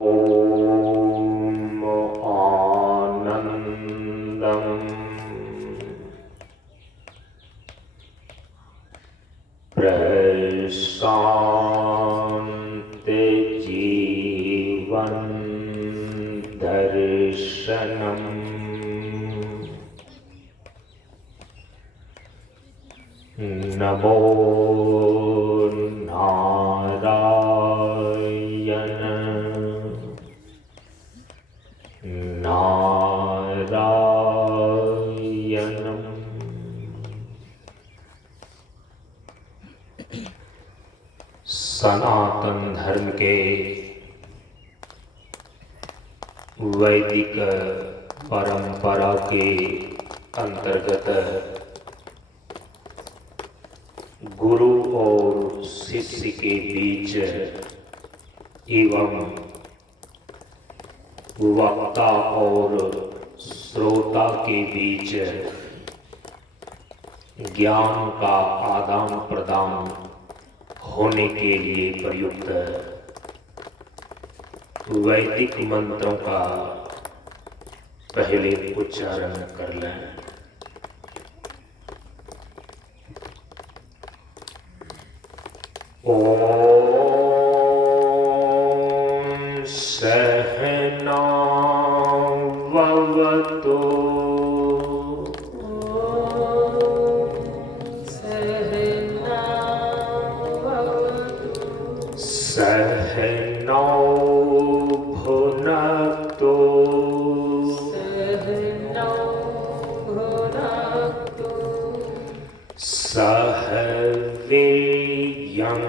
ॐ आनन्दम् प्रशान्तिजीवन् दर्शनम् नमो नारायण नारायणम्। सनातन धर्म के वैदिक परंपरा के अंतर्गत गुरु और शिष्य के बीच एवं वक्ता और श्रोता के बीच ज्ञान का आदान प्रदान होने के लिए प्रयुक्त वैदिक मंत्रों का पहले उच्चारण कर लें। ओम सहनाववतु सहनौ भुनक्तु सह वीर्यं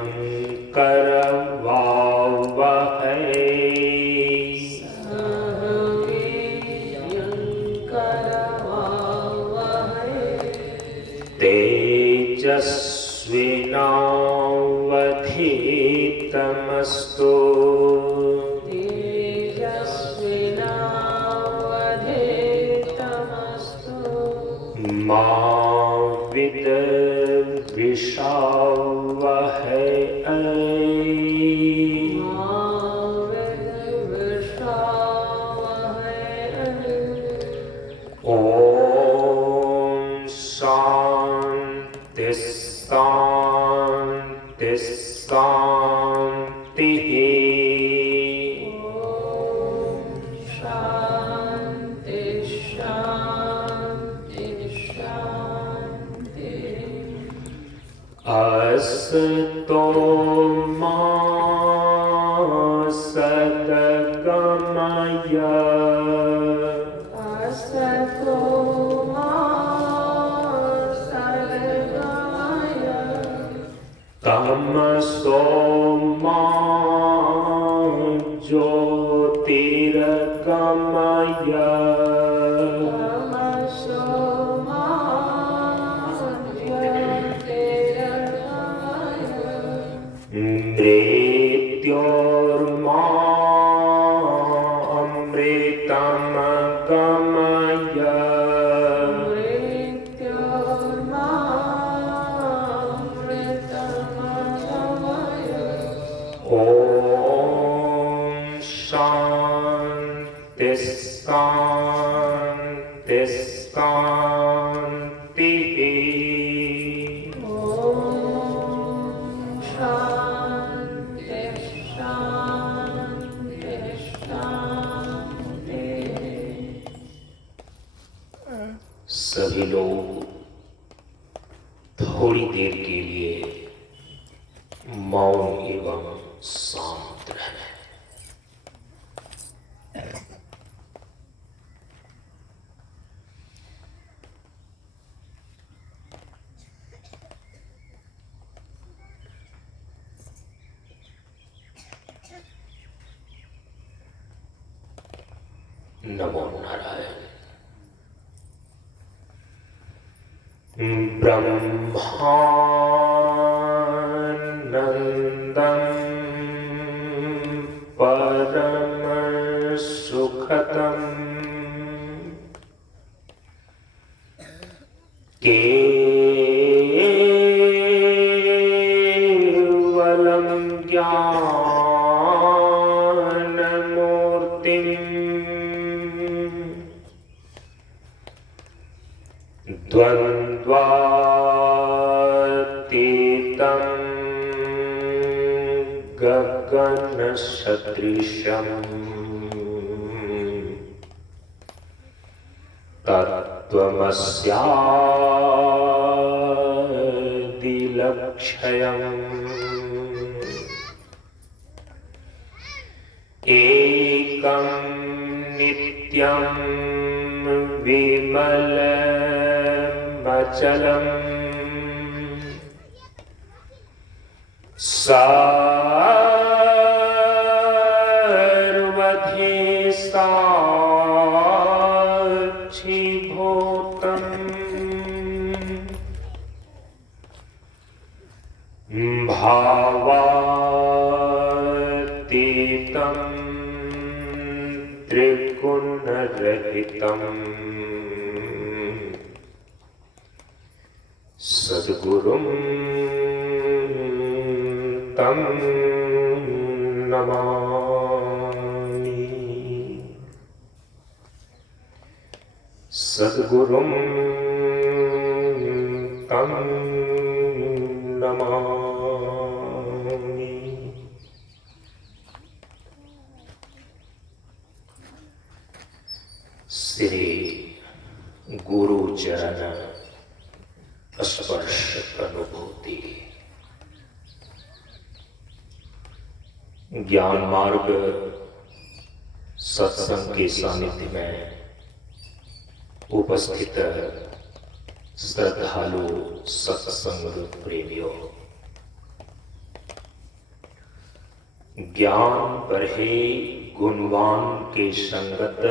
करवावहै तेजस्विनावधीतमस्तु मा विद्विषावहै ओम शांति शांति शांति। अस्तो मा सद्गमय तमसो मा ज्योतिर्गमय मृत्योर्मा अमृतं गमय ओम शांति शांति शांति। सभी लोग थोड़ी देर के लिए मौन एवं शांत रहें। नमो नारायण। ब्रह्मानंदं परम सुखदं केवलं ज्ञानमो द्वन्द्वातीतं गगनसदृशम् तत्त्वमस्यादिलक्ष्यम् एकं नित्यं विमलमचलम् सर्वधि साक्षीभूतम् भावातीतं त्रिगुणरहितं सद्गुरुं तं नमामि। सद्गुरुं तं नमामि। श्री गुरु चरण स्पर्श अनुभूति। ज्ञान मार्ग सत्संग के सानिध्य में उपस्थित श्रद्धालु सत्संग प्रेमियों, ज्ञान बढ़े गुणवान के संगत,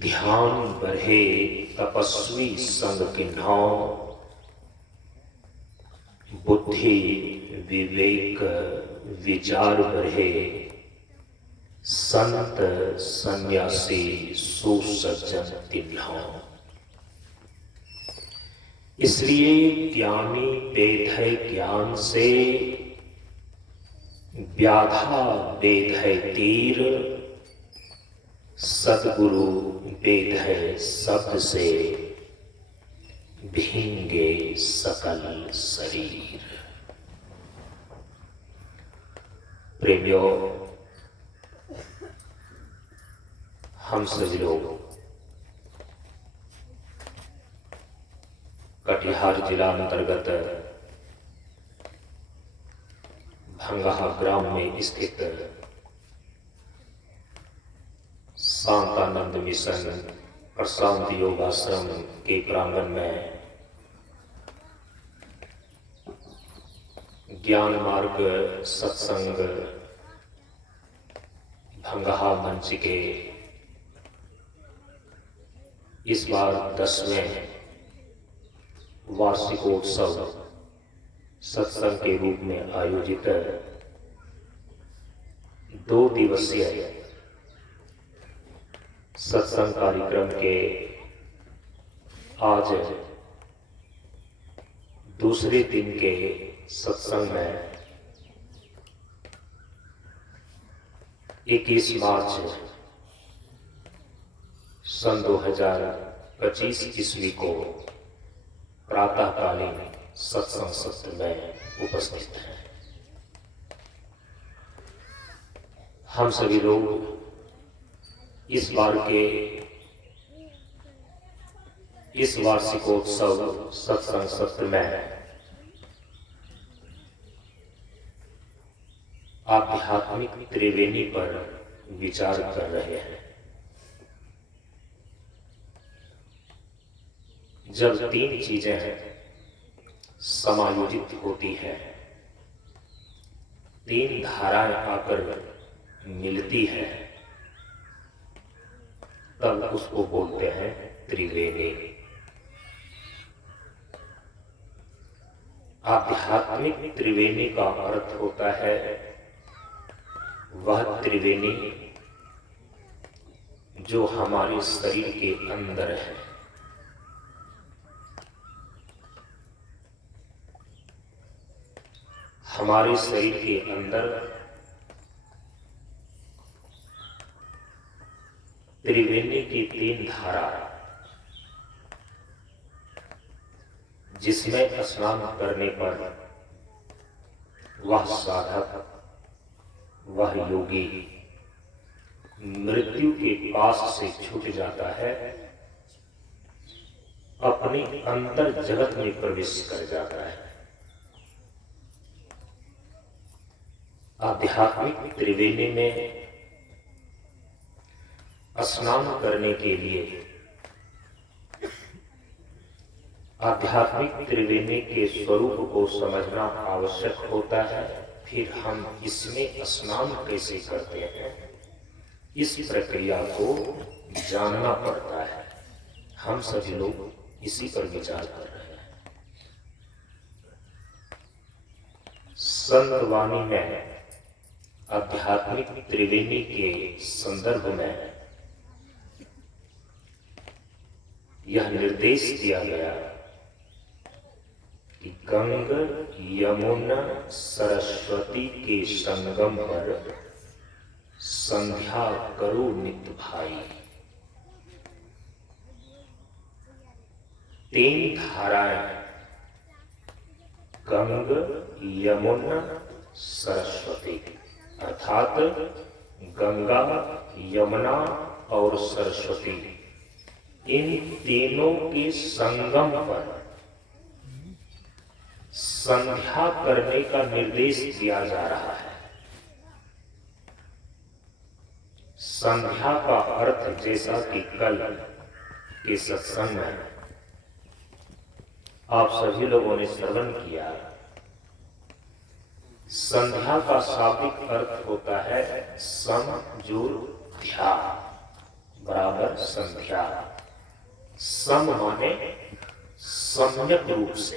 ध्यान बढ़े तपस्वी संग किन्हौ, बुद्धि विवेक विचार बढ़े संत सन्यासी सुसज्जन तिन्हौ। इसलिए ज्ञानी बेधय ज्ञान से, व्याधा बेधय तीर, सद्गुरु बेधय शब्द से, भींगे सकल शरीर। प्रेमियों, हम सभी लोग कटिहार जिला अंतर्गत भंगाहा ग्राम में स्थित शांतानंद मिशन प्रशांत योगाश्रम के प्रांगण में ज्ञान मार्ग सत्संग भंगाहा मंच के इस बार 10वें वार्षिकोत्सव सत्संग के रूप में आयोजित 2 दिवसीय सत्संग कार्यक्रम के आज दूसरे दिन के सत्संग में 21 मार्च सन 2025 ईस्वी को प्रातःकालीन सत्संग सत्र में उपस्थित हैं। हम सभी लोग इस बार के इस वार्षिकोत्सव सत्संग सत्र में आध्यात्मिक त्रिवेणी पर विचार कर रहे हैं। जब 3 चीजें समायोजित होती है, 3 धाराएं आकर मिलती है, तब उसको बोलते हैं त्रिवेणी। आध्यात्मिक त्रिवेणी का अर्थ होता है वह त्रिवेणी जो हमारे शरीर के अंदर है। हमारे शरीर के अंदर त्रिवेणी की 3 धारा, जिसमें स्नान करने पर वह साधक, वह योगी मृत्यु के पास से छूट जाता है, अपने अंतर जगत में प्रवेश कर जाता है। आध्यात्मिक त्रिवेणी में स्नान करने के लिए आध्यात्मिक त्रिवेणी के स्वरूप को समझना आवश्यक होता है। फिर हम इसमें स्नान कैसे करते हैं, इस प्रक्रिया को जानना पड़ता है। हम सभी लोग इसी पर विचार कर रहे हैं। संत वाणी में आध्यात्मिक त्रिवेणी के संदर्भ में यह निर्देश दिया गया कि गंग यमुना सरस्वती के संगम पर संध्या करो नित भाई। 3 धाराएं गंग यमुना सरस्वती, अर्थात गंगा, यमुना और सरस्वती, इन तीनों के संगम पर संध्या करने का निर्देश दिया जा रहा है। संध्या का अर्थ, जैसा कि कल के सत्संग में आप सभी लोगों ने श्रवण किया, संध्या का शाब्दिक अर्थ होता है समझूध्या बराबर संध्या। सम माने सम्यक रूप से,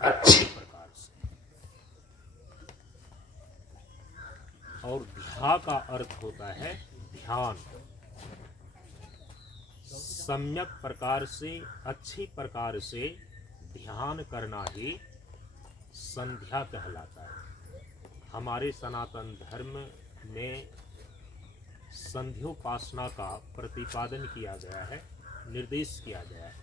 अच्छी प्रकार से, और ध्या का अर्थ होता है ध्यान। सम्यक प्रकार से, अच्छी प्रकार से ध्यान करना ही संध्या कहलाता है। हमारे सनातन धर्म में संध्योपासना का प्रतिपादन किया गया है, निर्देश किया गया है।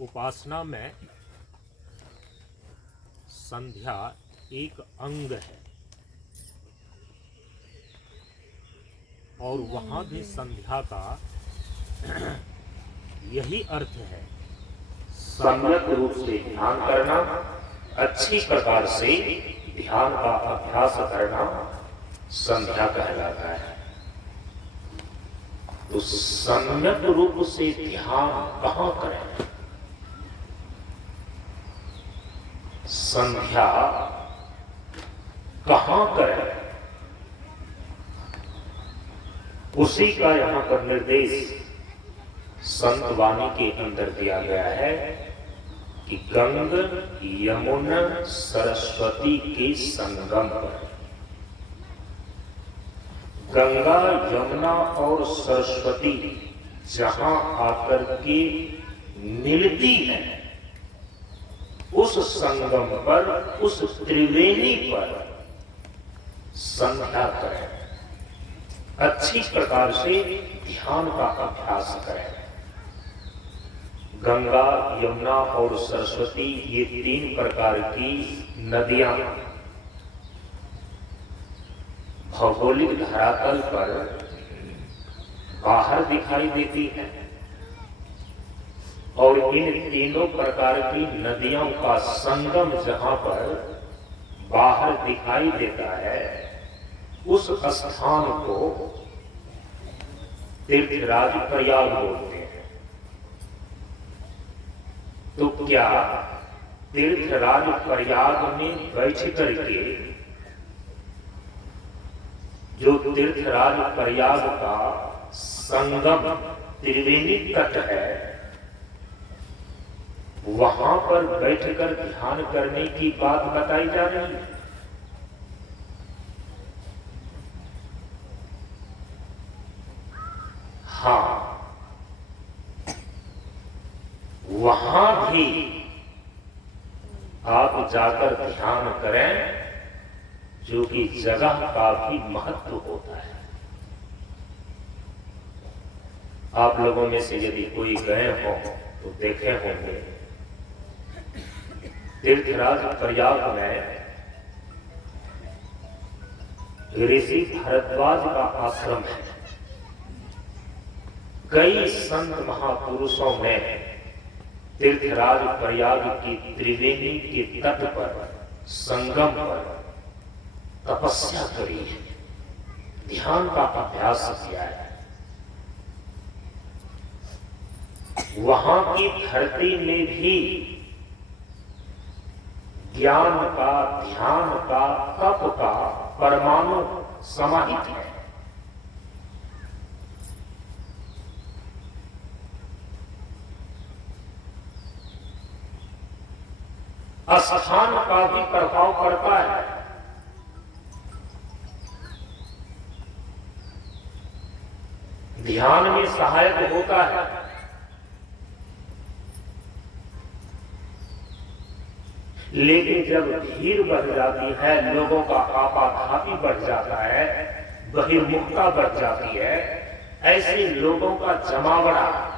उपासना में संध्या एक अंग है और वहां भी संध्या का यही अर्थ है, सम्यक रूप से ध्यान करना, अच्छी प्रकार से ध्यान का अभ्यास करना संध्या कहलाता है। तो सम्यक रूप से ध्यान कहां करें? संध्या कहां करें? उसी का यहां पर निर्देश संत वाणी के अंदर दिया गया है कि गंग यमुना सरस्वती के संगम पर, गंगा, यमुना और सरस्वती जहां आकर के मिलती है, उस संगम पर, उस त्रिवेणी पर संध्या करें, अच्छी प्रकार से ध्यान का अभ्यास करें। गंगा, यमुना और सरस्वती, ये 3 प्रकार की नदियां भौगोलिक धरातल पर बाहर दिखाई देती हैं और इन तीनों प्रकार की नदियों का संगम जहां पर बाहर दिखाई देता है, उस स्थान को तीर्थराज प्रयाग बोलते हैं। तो क्या तीर्थराज प्रयाग में बैठ करके जो तीर्थराज प्रयाग का संगम त्रिवेणी तट है, वहां पर बैठकर ध्यान करने की बात बताई जा रही है? हाँ, वहां भी आप जाकर ध्यान करें, जो कि जगह का भी महत्व होता है। आप लोगों में से यदि कोई गए हो तो देखे होंगे, तीर्थराज प्रयाग में ऋषि भारद्वाज का आश्रम है। कई संत महापुरुषों ने तीर्थराज प्रयाग की त्रिवेणी के तट पर, संगम पर तपस्या करी है, ध्यान का अभ्यास किया है। वहां की धरती में भी ज्ञान का, ध्यान का, तप का परमाणु समाहित है। स्थान का भी प्रभाव पड़ता है। ध्यान में सहायक होता है। लेकिन जब भीड़ बढ़ जाती है, लोगों का आपाधापी बढ़ जाता है, बहिर्मुखता बढ़ जाती है, ऐसे लोगों का जमावड़ा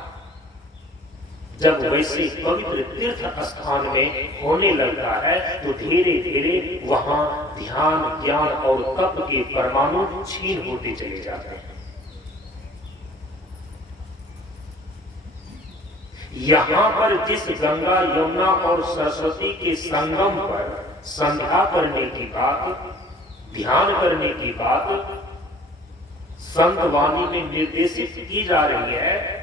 जब वैसे पवित्र तीर्थ स्थान में होने लगता है तो धीरे धीरे वहां ध्यान, ज्ञान और तप के परमाणु क्षीण होते चले जाते हैं। यहां पर जिस गंगा, यमुना और सरस्वती के संगम पर संध्या करने की बात, ध्यान करने की बात संत वाणी में निर्देशित की जा रही है,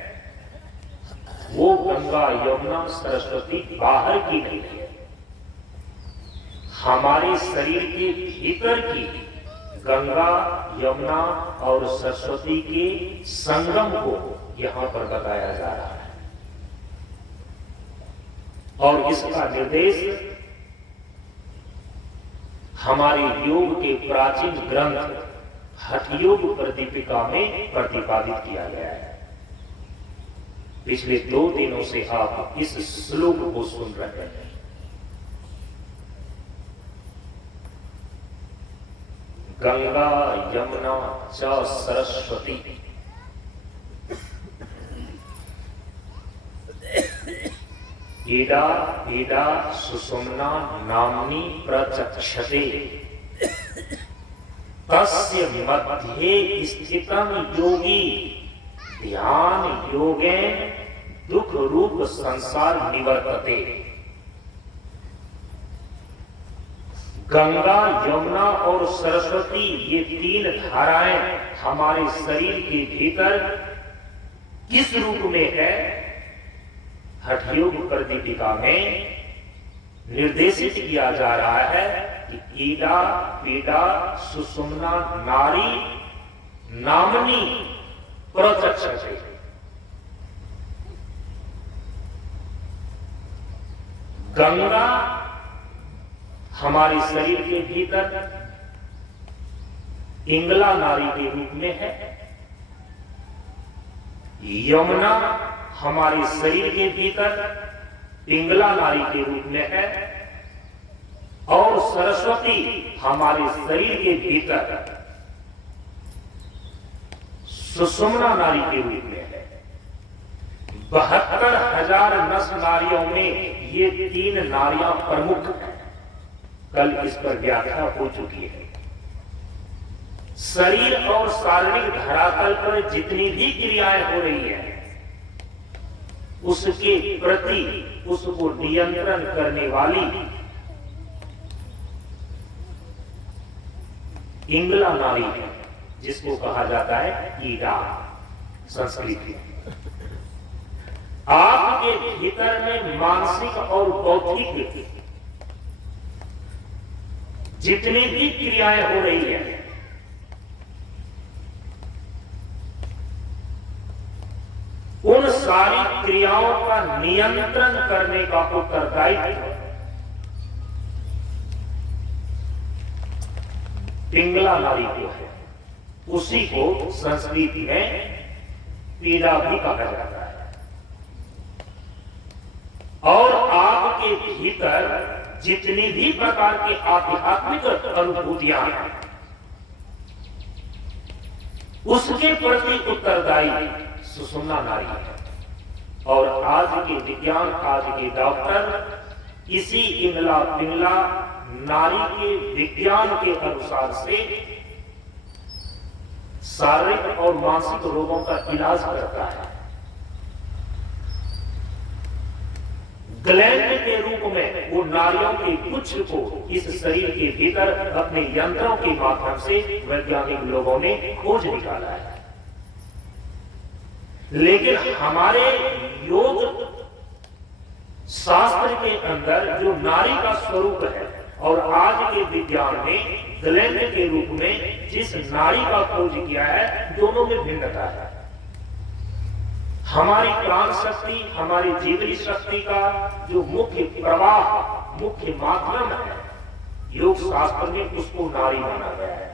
वो गंगा, यमुना, सरस्वती बाहर की नहीं है, हमारे शरीर के भीतर की गंगा, यमुना और सरस्वती के संगम को यहां पर बताया जा रहा है। और इसका निर्देश हमारे योग के प्राचीन ग्रंथ हठयोग प्रदीपिका में प्रतिपादित किया गया है। पिछले 2 दिनों से आप इस श्लोक को सुन रहे हैं। गंगा, यमुना च सरस्वती ईडा ईडा सुषुम्ना नाम्नी प्रचक्षते तस्य मध्ये स्थितं योगी ध्यान योगेन दुख रूप संसार निवर्तते। गंगा, यमुना और सरस्वती ये 3 धाराएं हमारे शरीर के भीतर किस रूप में है, हठयोग प्रदीपिका में निर्देशित किया जा रहा है कि ईडा पीडा सुषुम्ना नारी नामनी प्रचक्षते। गंगा हमारे शरीर के भीतर इंगला नारी के रूप में है, यमुना हमारे शरीर के भीतर पिंगला नारी के रूप में है, और सरस्वती हमारे शरीर के भीतर सुषुम्ना नारी के रूप में है। 72,000 नस नारियों में ये 3 नारियां प्रमुख हैं। कल इस पर व्याख्या हो चुकी है। शरीर और शारीरिक धरातल पर जितनी भी क्रियाएं हो रही हैं, उसके प्रति उसको नियंत्रण करने वाली इंगला नारी है, जिसको कहा जाता है ईडा संस्कृत में। आपके भीतर में मानसिक और बौद्धिक जितनी भी क्रियाएं हो रही हैं, उन सारी क्रियाओं का नियंत्रण करने का उत्तरदायित्व पिंगला नारी को है। उसी को संस्कृत में पीड़ा भी कहा जाता है। और आपके भीतर जितनी भी प्रकार की आध्यात्मिक अनुभूतियां हैं, उसके प्रति उत्तरदायी सुषुम्ना नाड़ी है। और आज के विज्ञान, आज के डॉक्टर इसी इंगला पिंगला नाड़ी के विज्ञान के अनुसार से शारीरिक और मानसिक रोगों का इलाज करता है। ग्लैंड के रूप में वो नाड़ियों के गुच्छ को इस शरीर के भीतर अपने यंत्रों के माध्यम से वैज्ञानिक लोगों ने खोज निकाला है। लेकिन हमारे योग शास्त्र के अंदर जो नाड़ी का स्वरूप है और आज के विज्ञान में ग्लैंड के रूप में जिस नाड़ी का खोज किया है, दोनों में भिन्नता है। हमारी प्राण शक्ति, हमारी जीवनी शक्ति का जो मुख्य प्रवाह, मुख्य माध्यम है, योग शास्त्र में उसको नाड़ी माना गया है।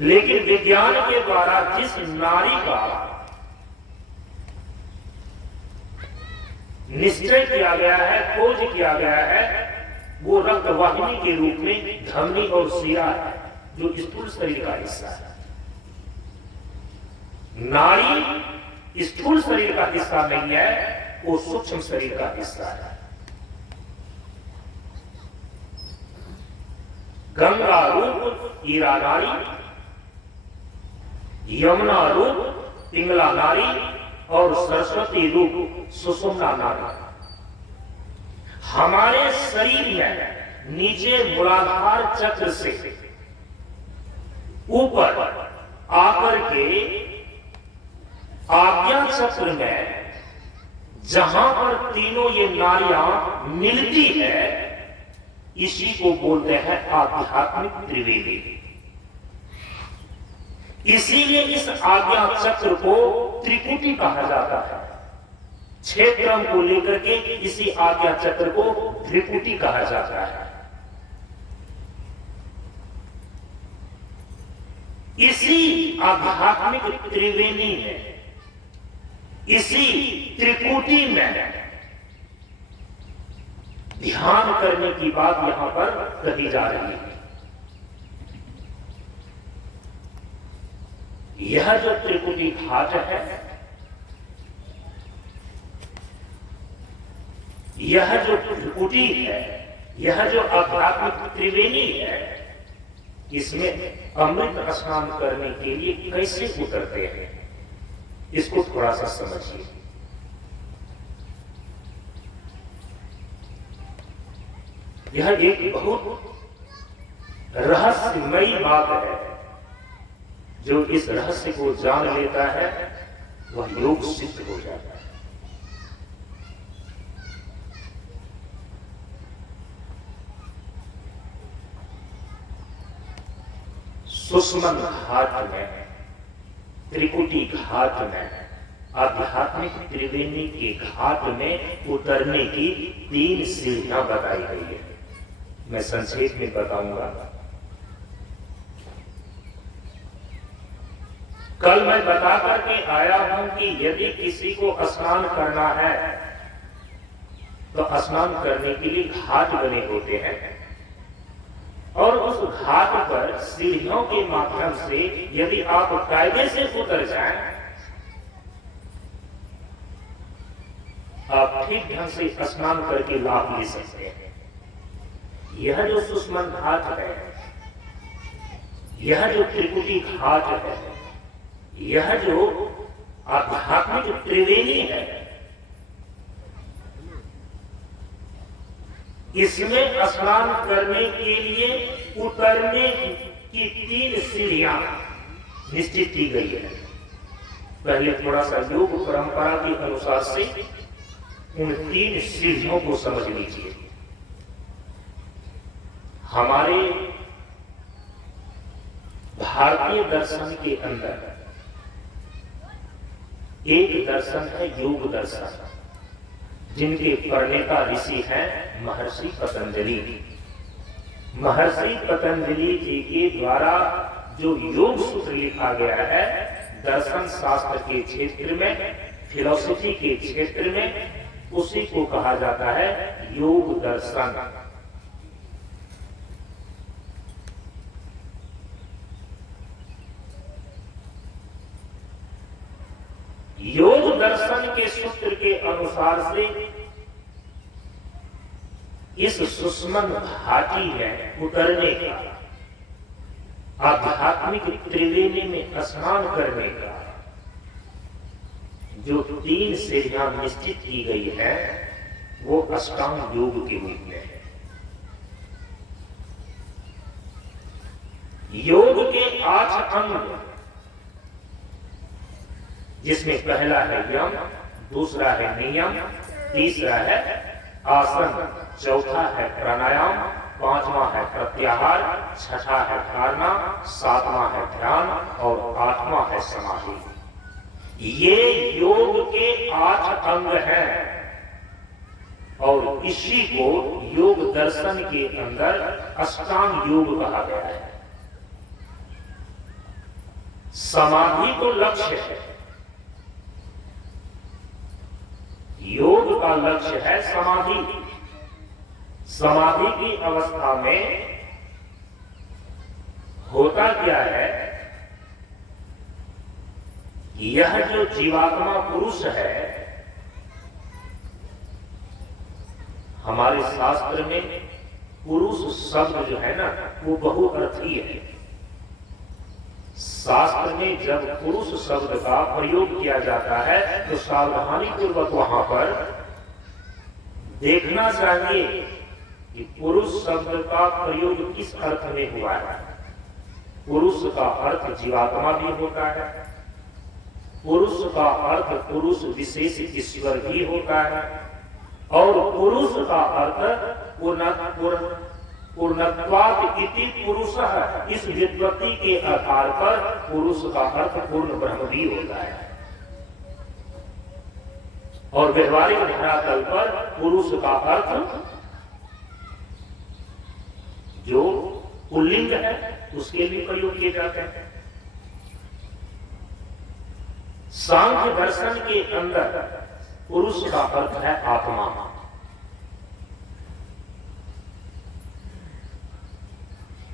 लेकिन विज्ञान के द्वारा जिस नाड़ी का निश्चय किया गया है, खोज किया गया है, वो रक्त वाहिनी के रूप में धमनी और शिरा है, जो स्थूल शरीर का हिस्सा है। नाड़ी स्थूल शरीर का हिस्सा नहीं है, वो सूक्ष्म शरीर का हिस्सा है। गंगा रूप ईरा नाड़ी, यमुना रूप पिंगला नाड़ी और सरस्वती रूप सुषुम्ना नाड़ी। हमारे शरीर में नीचे मूलाधार चक्र से ऊपर आकर के आज्ञा चक्र में जहां पर तीनों ये नाड़ियां मिलती है, इसी को बोलते हैं आध्यात्मिक त्रिवेदी। इसीलिए इस आज्ञा चक्र को त्रिकुटी कहा जाता है। 6 क्रम को लेकर के इसी आज्ञा चक्र को त्रिकुटी कहा जाता है। इसी आध्यात्मिक त्रिवेणी में, इसी त्रिकुटी में ध्यान करने की बात यहां पर कही जा रही है। यह जो त्रिकुटी घाट है, यह जो त्रिकुटी है, यह जो आध्यात्मिक त्रिवेणी है, इसमें अमृत स्नान करने के लिए कैसे उतरते हैं, इसको थोड़ा सा समझिए। यह एक बहुत रहस्यमयी बात है। जो इस रहस्य को जान लेता है वह योग सिद्ध हो जाता है। सुषुम्ना घाट में, त्रिकुटी घाट में, आध्यात्मिक त्रिवेणी के घाट में उतरने की 3 सीढ़ियां बताई गई है। मैं संक्षेप में बताऊंगा। कल मैं बता करके आया हूं कि यदि किसी को स्नान करना है तो स्नान करने के लिए घाट बने होते हैं, और उस घाट पर सीढ़ियों के माध्यम से यदि आप कायदे से उतर जाएं, आप ठीक ढंग से स्नान करके लाभ ले सकते हैं। यह जो सुषुम्ना घाट है, यह जो त्रिकुटी घाट है, यह जो आध्यात्मिक त्रिवेणी है, इसमें स्नान करने के लिए उतरने की 3 सीढ़ियां निश्चित की गई है। पहले थोड़ा सा योग परंपरा के अनुसार से उन 3 सीढ़ियों को समझ लीजिए। हमारे भारतीय दर्शन के अंदर एक दर्शन है योग दर्शन, जिनके प्रणेता ऋषि हैं महर्षि पतंजलि। महर्षि पतंजलि जी के द्वारा जो योग सूत्र लिखा गया है, दर्शन शास्त्र के क्षेत्र में, फिलॉसफी के क्षेत्र में, उसी को कहा जाता है योग दर्शन। सूत्र के अनुसार से इस सुषमन घाटी में उतरने का, आध्यात्मिक त्रिवेणी में स्नान करने का जो 3 सीढ़ियां निश्चित की गई है वो अष्टांग योग के रूप में है। योग के 8 अंग, जिसमें पहला है यम, दूसरा है नियम, तीसरा है आसन, चौथा है प्राणायाम, 5वां है प्रत्याहार, 6ठा है धारणा, 7वां है ध्यान और 8वां है समाधि। ये योग के 8 अंग हैं और इसी को योग दर्शन के अंदर अष्टांग योग कहा गया है। समाधि तो लक्ष्य है, योग का लक्ष्य है समाधि। समाधि की अवस्था में होता क्या है, यह जो जीवात्मा पुरुष है, हमारे शास्त्र में पुरुष शब्द जो है ना वो बहुअर्थी है। शास्त्र में जब पुरुष शब्द का प्रयोग किया जाता है तो सावधानी पूर्वक वहां पर देखना चाहिए कि पुरुष शब्द का प्रयोग किस अर्थ में हुआ है। पुरुष का अर्थ जीवात्मा भी होता है, पुरुष का अर्थ पुरुष विशेष ईश्वर भी होता है और पुरुष का अर्थ पूर्णत्वात् इति पुरुषः, इस व्युत्पत्ति के आधार पर पुरुष का अर्थ पूर्ण ब्रह्म भी होता है। और व्यवहारिक धरातल पर पुरुष का अर्थ जो पुल्लिंग है उसके लिए प्रयोग किए जाते हैं। सांख्य दर्शन के अंदर पुरुष का अर्थ है आत्मा।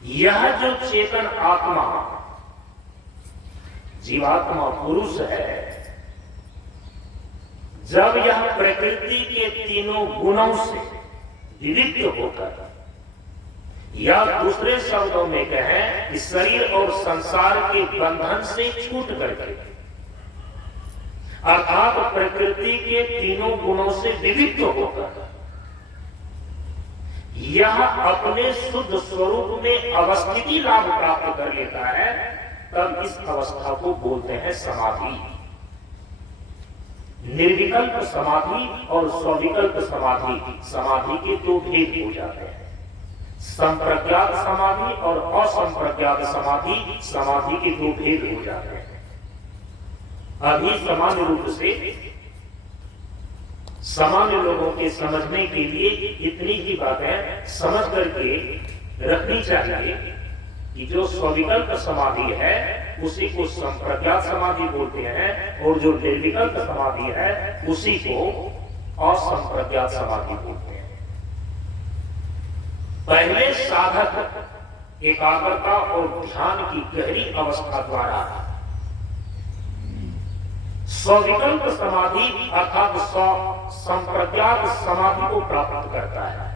यह जो चेतन आत्मा जीवात्मा पुरुष है, जब यह प्रकृति के तीनों गुणों से विविध होकर, या दूसरे शब्दों में कहें कि शरीर और संसार के बंधन से छूट करके, अर्थात प्रकृति के तीनों गुणों से विविध होकर यह अपने शुद्ध स्वरूप में अवस्थिति लाभ प्राप्त कर लेता है, तब इस अवस्था को बोलते हैं समाधि। निर्विकल्प समाधि और स्वविकल्प समाधि, समाधि के 2 भेद हो जाते हैं। संप्रज्ञात समाधि और असंप्रज्ञात समाधि, समाधि के 2 भेद हो जाते हैं। अभी सामान्य रूप से सामान्य लोगों के समझने के लिए इतनी ही बातें समझ करके रखनी चाहिए कि जो स्वविकल्प समाधि है उसी को संप्रज्ञात समाधि बोलते हैं और जो निर्विकल्प समाधि है उसी को असंप्रज्ञात समाधि बोलते हैं। पहले साधक एकाग्रता और ध्यान की गहरी अवस्था द्वारा स्वविकल्प समाधि अर्थात संप्रज्ञात समाधि को प्राप्त करता है।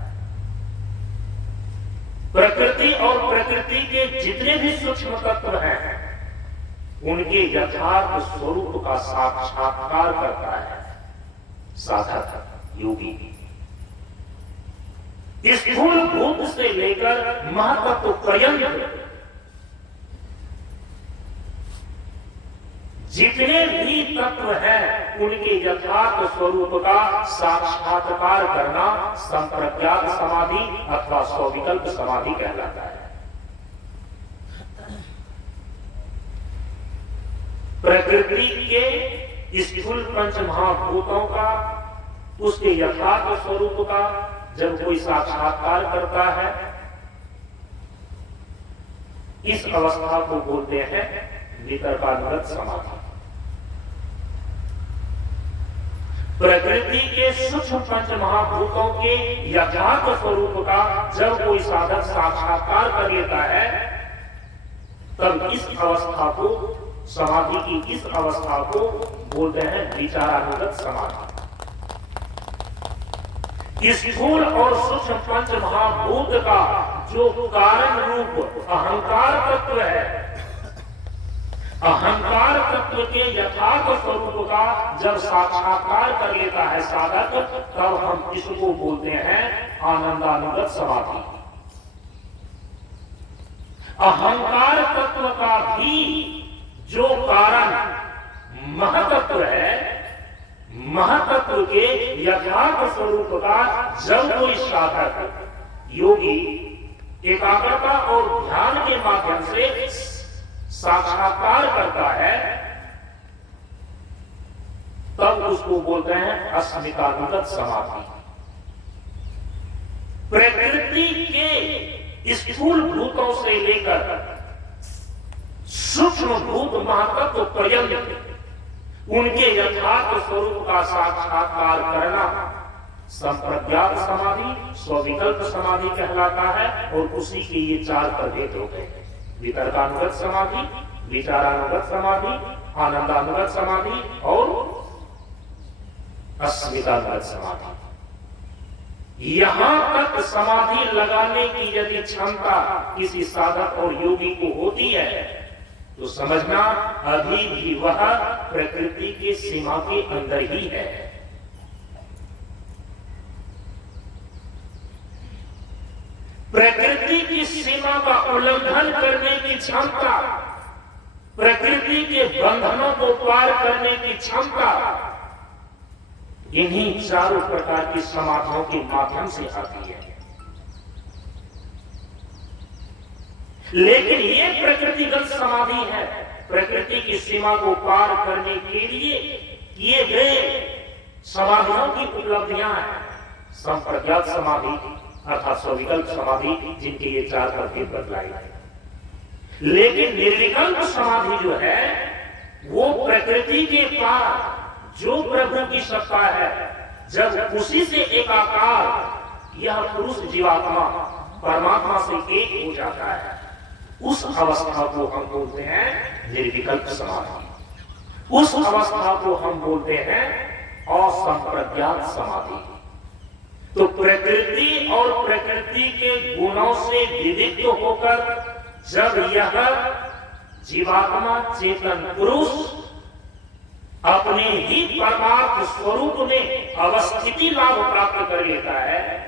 प्रकृति और प्रकृति के जितने भी सूक्ष्म तत्व हैं उनके यथार्थ स्वरूप का साक्षात्कार करता है साधक योगी। स्थूल भूत से लेकर महातत्व पर्यंत जितने भी तत्व हैं उनके यथार्थ स्वरूप का साक्षात्कार करना संप्रज्ञात समाधि अथवा स्वविकल्प समाधि कहलाता है। प्रकृति के स्थूल पंच महाभूतों का, उसके यथार्थ स्वरूप का जब कोई साक्षात्कार करता है, इस अवस्था को बोलते हैं वितर्कानुगत समाधि। प्रकृति के सूक्ष्म पंच महाभूतों के यथार्थ स्वरूप का जब कोई साधक साक्षात्कार कर लेता है, तब इस अवस्था को, समाधि की इस अवस्था को बोलते हैं विचारानुगत समाधि। स्थूल और सूक्ष्म पंच महाभूत का जो कारण रूप अहंकार तत्व है, अहंकार तत्व के यथार्थ स्वरूप का जब साक्षात्कार कर लेता है साधक, तब हम इसको बोलते हैं आनंदानुगत समाधि। अहंकार तत्व का भी जो कारण महतत्व है, महतत्व के यथार्थ स्वरूप का जब कोई साधक योगी एकाग्रता और ध्यान के माध्यम से साक्षात्कार करता है, तब उसको बोलते हैं अस्मितानुगत समाधि। प्रकृति के स्थूल भूतों से लेकर सूक्ष्म भूत महातत्व पर्यंत उनके यथार्थ स्वरूप का साक्षात्कार करना संप्रज्ञात समाधि, स्वविकल्प समाधि कहलाता है। और उसी के ये चार प्रभेद हो गए: वितर्कानुगत समाधि, विचारानुगत समाधि, आनंदानुगत समाधि और अस्मितानुगत समाधि। यहां तक समाधि लगाने की यदि क्षमता किसी साधक और योगी को होती है, तो समझना अभी भी वह प्रकृति की सीमा के अंदर ही है। प्रकृति की सीमा का उल्लंघन करने की क्षमता, प्रकृति के बंधनों को पार करने की क्षमता इन्हीं चारों प्रकार की समाधियों के माध्यम से आती है। लेकिन ये प्रकृतिगत समाधि है। प्रकृति की सीमा को पार करने के लिए किए गए समाधियों की उपलब्धियां हैं। संप्रज्ञात समाधि अर्थात स्वविकल्प समाधि, जिनके ये चार प्रभेद बतलाए गए। लेकिन निर्विकल्प समाधि जो है, वो प्रकृति के पार जो प्रभु की सत्ता है, जब उसी से एकाकार यह पुरुष जीवात्मा परमात्मा से एक हो जाता है, उस अवस्था को हम बोलते हैं निर्विकल्प समाधि। उस अवस्था को हम बोलते हैं असंप्रज्ञात समाधि। तो प्रकृति और प्रकृति के गुणों से विविक्त होकर जब यह जीवात्मा चेतन पुरुष अपने ही परमार्थ स्वरूप में अवस्थिति लाभ प्राप्त कर लेता है,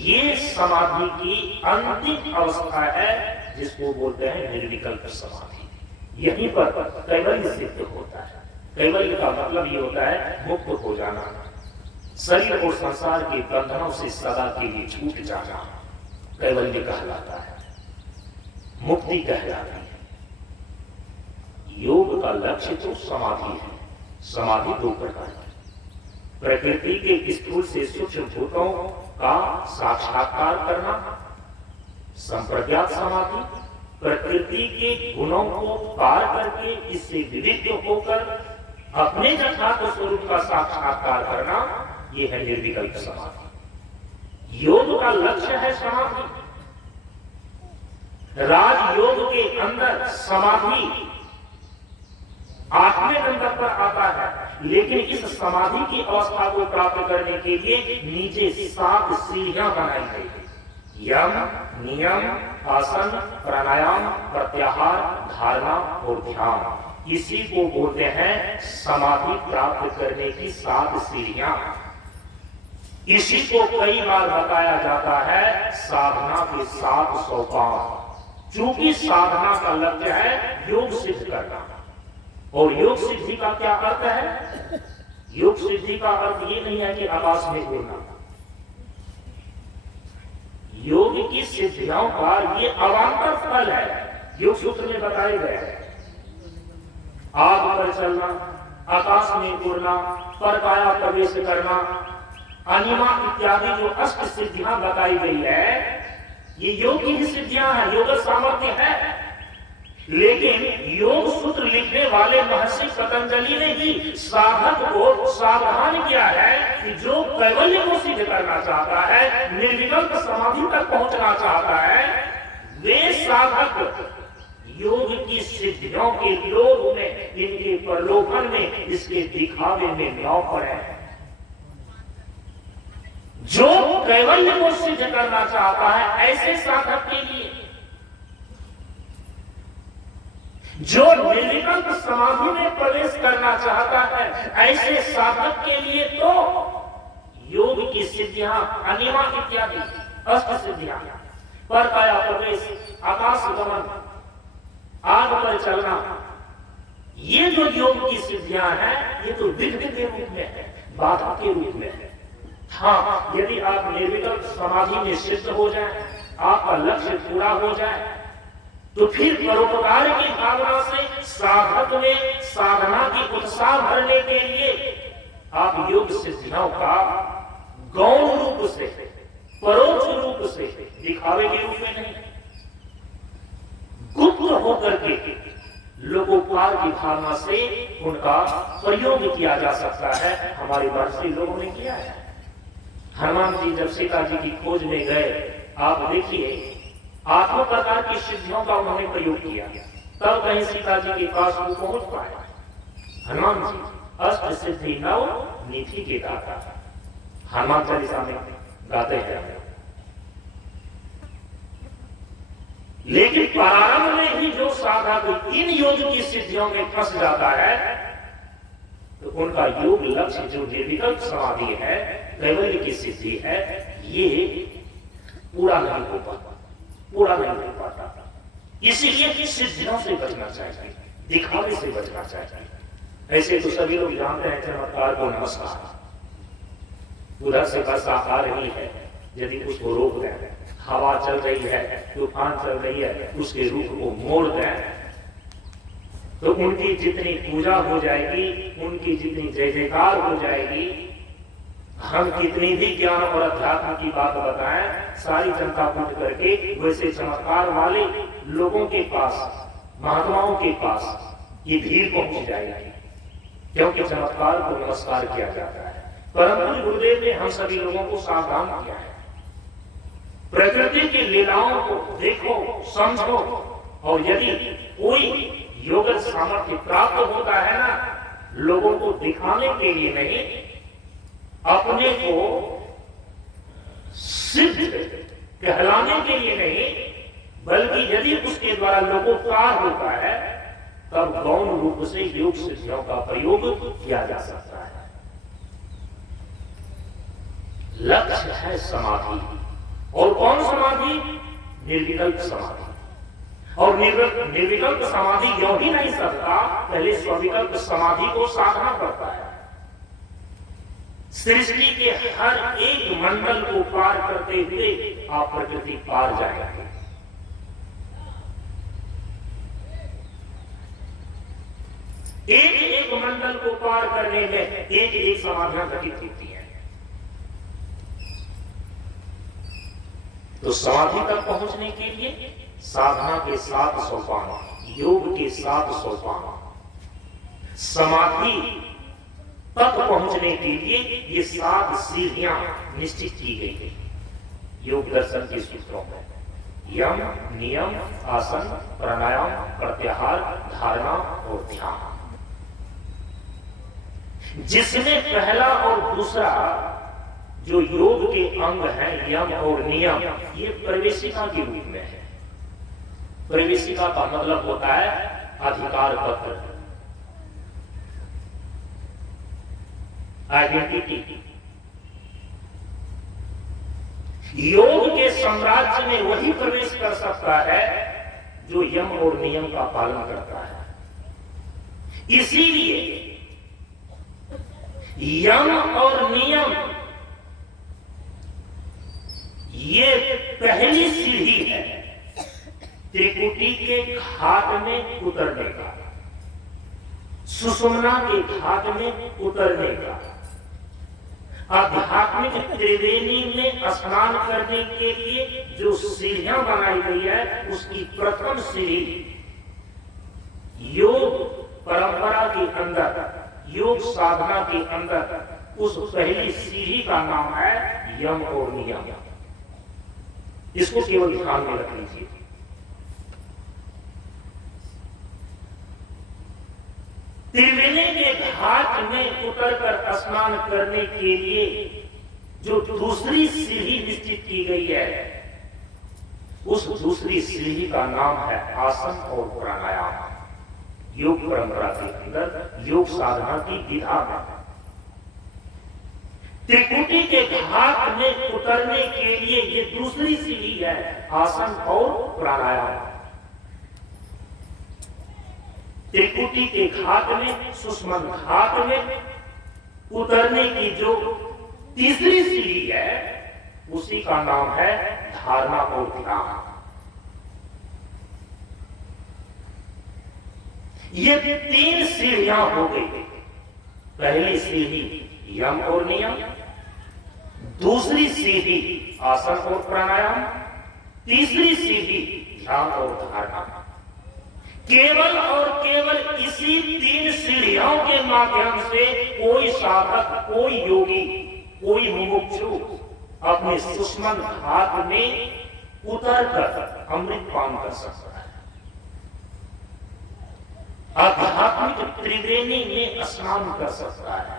ये समाधि की अंतिम अवस्था है, जिसको बोलते हैं निर्विकल्प समाधि। यहीं पर कैवल्य सिद्ध होता है। कैवल्य का मतलब ये होता है मुक्त हो जाना, शरीर और संसार के बंधनों से सदा के लिए छूट जाना कैवल्य कहलाता है, मुक्ति कहलाती है। योग का लक्ष्य तो समाधि है। समाधि दो प्रकार की: प्रकृति के स्थूल से सूक्ष्म भूतों का साक्षात्कार करना संप्रज्ञात समाधि, प्रकृति के गुणों को पार करके इससे विविध होकर अपने यथार्थ स्वरूप का साक्षात्कार करना, यह है निर्विकल्प समाधि। योग का लक्ष्य है समाधि। राजयोग के अंदर समाधि 8वें नंबर पर आता है, लेकिन इस समाधि की अवस्था को प्राप्त करने के लिए नीचे 7 सीढ़ियां बनाई गई है: यम, नियम, आसन, प्राणायाम, प्रत्याहार, धारणा और ध्यान। इसी को बोलते हैं समाधि प्राप्त करने की 7 सीढ़ियां। इसी को कई बार बताया जाता है साधना के 7 सोपान। चूंकि साधना का लक्ष्य है योग सिद्ध करना, और योग सिद्धि का क्या अर्थ है? योग सिद्धि का अर्थ ये नहीं है कि आकाश में उड़ना। योग की सिद्धियों का ये अवान्तर फल है, योग सूत्र में बताए गए हैं। आग पर चलना, आकाश में उड़ना, परकाया प्रवेश करना, अनिमा इत्यादि जो अष्ट सिद्धियां बताई गई है, ये योग की ही सिद्धियां हैं, योग सामर्थ्य है। लेकिन योग सूत्र लिखने वाले महर्षि पतंजलि ने ही साधक को सावधान किया है कि जो कैवल्य को सिद्ध करना चाहता है, निर्विकल्प समाधि तक पहुंचना चाहता है, वे साधक योग की सिद्धियों के लोभ में, इनके प्रलोभन में, इसके दिखावे में लौ पड़े। जो कैवल्य को सिद्ध करना चाहता है ऐसे साधक के लिए, जो निर्विकल्प समाधि में प्रवेश करना चाहता है ऐसे साधक के लिए तो योग की सिद्धियां, अनिमा इत्यादि अष्ट सिद्धियां, पर काया प्रवेश, आकाश गमन, आग पर चलना, ये जो योग की सिद्धियां हैं ये तो विघ्न के रूप में है, बाधा के रूप में है। हाँ, यदि आप निर्विकल्प समाधि में सिद्ध हो जाए, आपका लक्ष्य पूरा हो जाए, तो फिर परोपकार की भावना से साधक में साधना की उत्साह भरने के लिए आप योग सिद्धियों का गौण रूप से, परोक्ष रूप से, दिखावे के रूप में नहीं, गुप्त होकर के लोकोपकार की भावना से उनका प्रयोग किया जा सकता है। हमारे वर्षी लोगों ने किया है। हनुमान जी जब सीता जी की खोज में गए, आप देखिए 8 प्रकार की सिद्धियों का उन्होंने प्रयोग किया, तब कहीं सीता जी के पास वो पहुंच पाए। हनुमान जी अष्ट सिद्धि नव निधि के दाता, हनुमान चालीसा में गाते हैं। लेकिन प्रारंभ में ही जो साधक इन योग की सिद्धियों में फंस जाता है, तो उनका योग लक्ष्य जो निर्विकल्प समाधि है, कैवल्य की सिद्धि है, ये पूरा नहीं हो पाता, पूरा नहीं हो पाता। इसीलिए सिद्धियों से बचना चाहिए, दिखावे से बचना चाहिए। ऐसे तो सभी लोग जानते हैं चमत्कार को नमस्कार, उधर से वर्षा आ रही है, यदि उसको रोक दें, हवा चल रही है, तूफान चल रही है, उसके रूप को मोड़ दें, तो उनकी जितनी पूजा हो जाएगी, उनकी जितनी जय जयकार हो जाएगी, हम कितनी भी ज्ञान और अध्यात्म की बात बताएं, सारी जनता उठ करके वैसे चमत्कार वाले लोगों के पास, महात्माओं के पास ये भीड़ पहुंच जाएगी, क्योंकि चमत्कार को नमस्कार किया जाता है। परंतु गुरुदेव ने हम सभी लोगों को सावधान किया है, प्रकृति की लीलाओं को देखो, समझो, और यदि कोई योग सामर्थ्य प्राप्त होता है ना, लोगों को दिखाने के लिए नहीं, अपने को सिद्ध कहलाने के लिए नहीं, बल्कि यदि उसके द्वारा लोकोपकार होता है, तब गौण रूप से योग सिद्धियों का प्रयोग किया जा सकता है। लक्ष्य है समाधि, और कौन समाधि? निर्विकल्प समाधि। और निर्विकल्प समाधि यो ही नहीं सकता, पहले स्वविकल्प समाधि को साधना पड़ता है। सृष्टि के हर एक मंडल को पार करते हुए आप प्रकृति पार जाएंगे। एक एक मंडल को पार करने में एक एक समाधियां घटित होती है। तो समाधि तक पहुंचने के लिए साधना के 7 सोपान, योग के 7 सोपान, समाधि तक पहुंचने के लिए ये 7 सीढ़ियां निश्चित की गई है योग दर्शन के सूत्रों में। यम, नियम, आसन, प्राणायाम, प्रत्याहार, धारणा और ध्यान, जिसमें पहला और दूसरा जो योग के अंग हैं, यम और नियम, ये प्रवेशिका के रूप में है। प्रवेशिका का मतलब होता है अधिकार पत्र, आइडेंटिटी। योग के साम्राज्य में वही प्रवेश कर सकता है जो यम और नियम का पालन करता है। इसीलिए यम और नियम ये पहली सीढ़ी है त्रिकुटी के घाट में उतरने का, सुषुम्ना के घाट में उतरने का, आध्यात्मिक त्रिवेणी में स्नान करने के लिए जो सीढ़ियां बनाई गई है, उसकी प्रथम सीढ़ी योग परंपरा के अंदर, योग साधना के अंदर, उस पहली सीढ़ी का नाम है यम और नियम। इसको केवल ध्यान में रख लीजिए। त्रिवेणी के घाट में उतरकर स्नान करने के लिए जो दूसरी सीढ़ी निश्चित की गई है, उस दूसरी सीढ़ी का नाम है आसन और प्राणायाम। योग परंपरा के अंदर योग साधना की विधा है। त्रिकुटी के घाट में उतरने के लिए ये दूसरी सीढ़ी है, आसन और प्राणायाम। त्रिकुटी के घाट में, सुषमन घाट में उतरने की जो तीसरी सीढ़ी है, उसी का नाम है धारणा और ध्यान। ये 3 सीढ़ियां हो गई। पहली सीढ़ी यम और नियम, दूसरी सीढ़ी आसन और प्राणायाम, तीसरी सीढ़ी ध्यान और धारणा। केवल और केवल इसी 3 सीढ़ियों के माध्यम से कोई साधक, कोई योगी, कोई मुमुक्षु अपने सुषमन घाट में उतरकर अमृत पान कर सकता है, आध्यात्मिक त्रिवेणी में स्नान कर सकता है।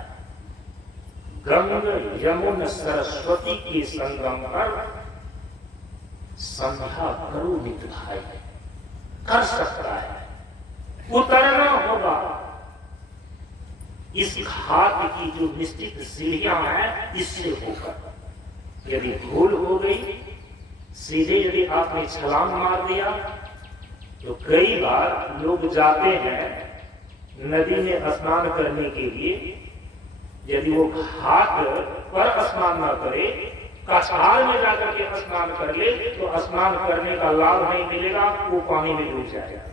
गंगा यमुना सरस्वती के संगम पर संध्या करो नित भाई, कर सकता है। उतरना होगा। इस घाट की जो निश्चित सीढ़ियां हैं, इससे होकर यदि भूल हो गई, सीधे यदि आपने छलांग मार दिया, तो कई बार लोग जाते हैं नदी में स्नान करने के लिए, यदि वो घाट पर स्नान न करे, कछार में जाकर के स्नान कर ले, तो स्नान करने का लाभ नहीं मिलेगा, वो पानी में डूब जाएगा।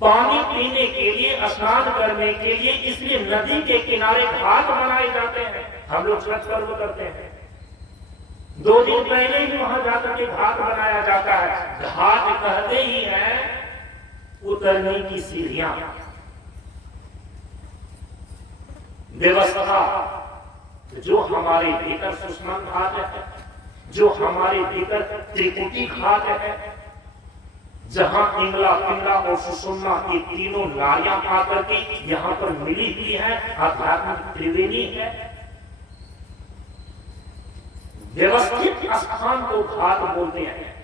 पानी पीने के लिए, स्नान करने के लिए, इसलिए नदी के किनारे घाट बनाए जाते हैं। हम लोग छठ पर्व करते हैं, 2 दिन पहले ही वहां जाकर के घाट बनाया जाता है। घाट कहते ही हैं उतरने की सीढ़ियां, व्यवस्था। जो हमारे भीतर सुषमन घाट है, जो हमारे भीतर त्रिकुटी घाट है, जहां पिंगला, पिंगला और सुषुम्ना ये तीनों नारियां आकर के यहां पर मिली हुई है, आध्यात्मिक त्रिवेणी है। व्यवस्थित स्थान को घाट बोलते हैं,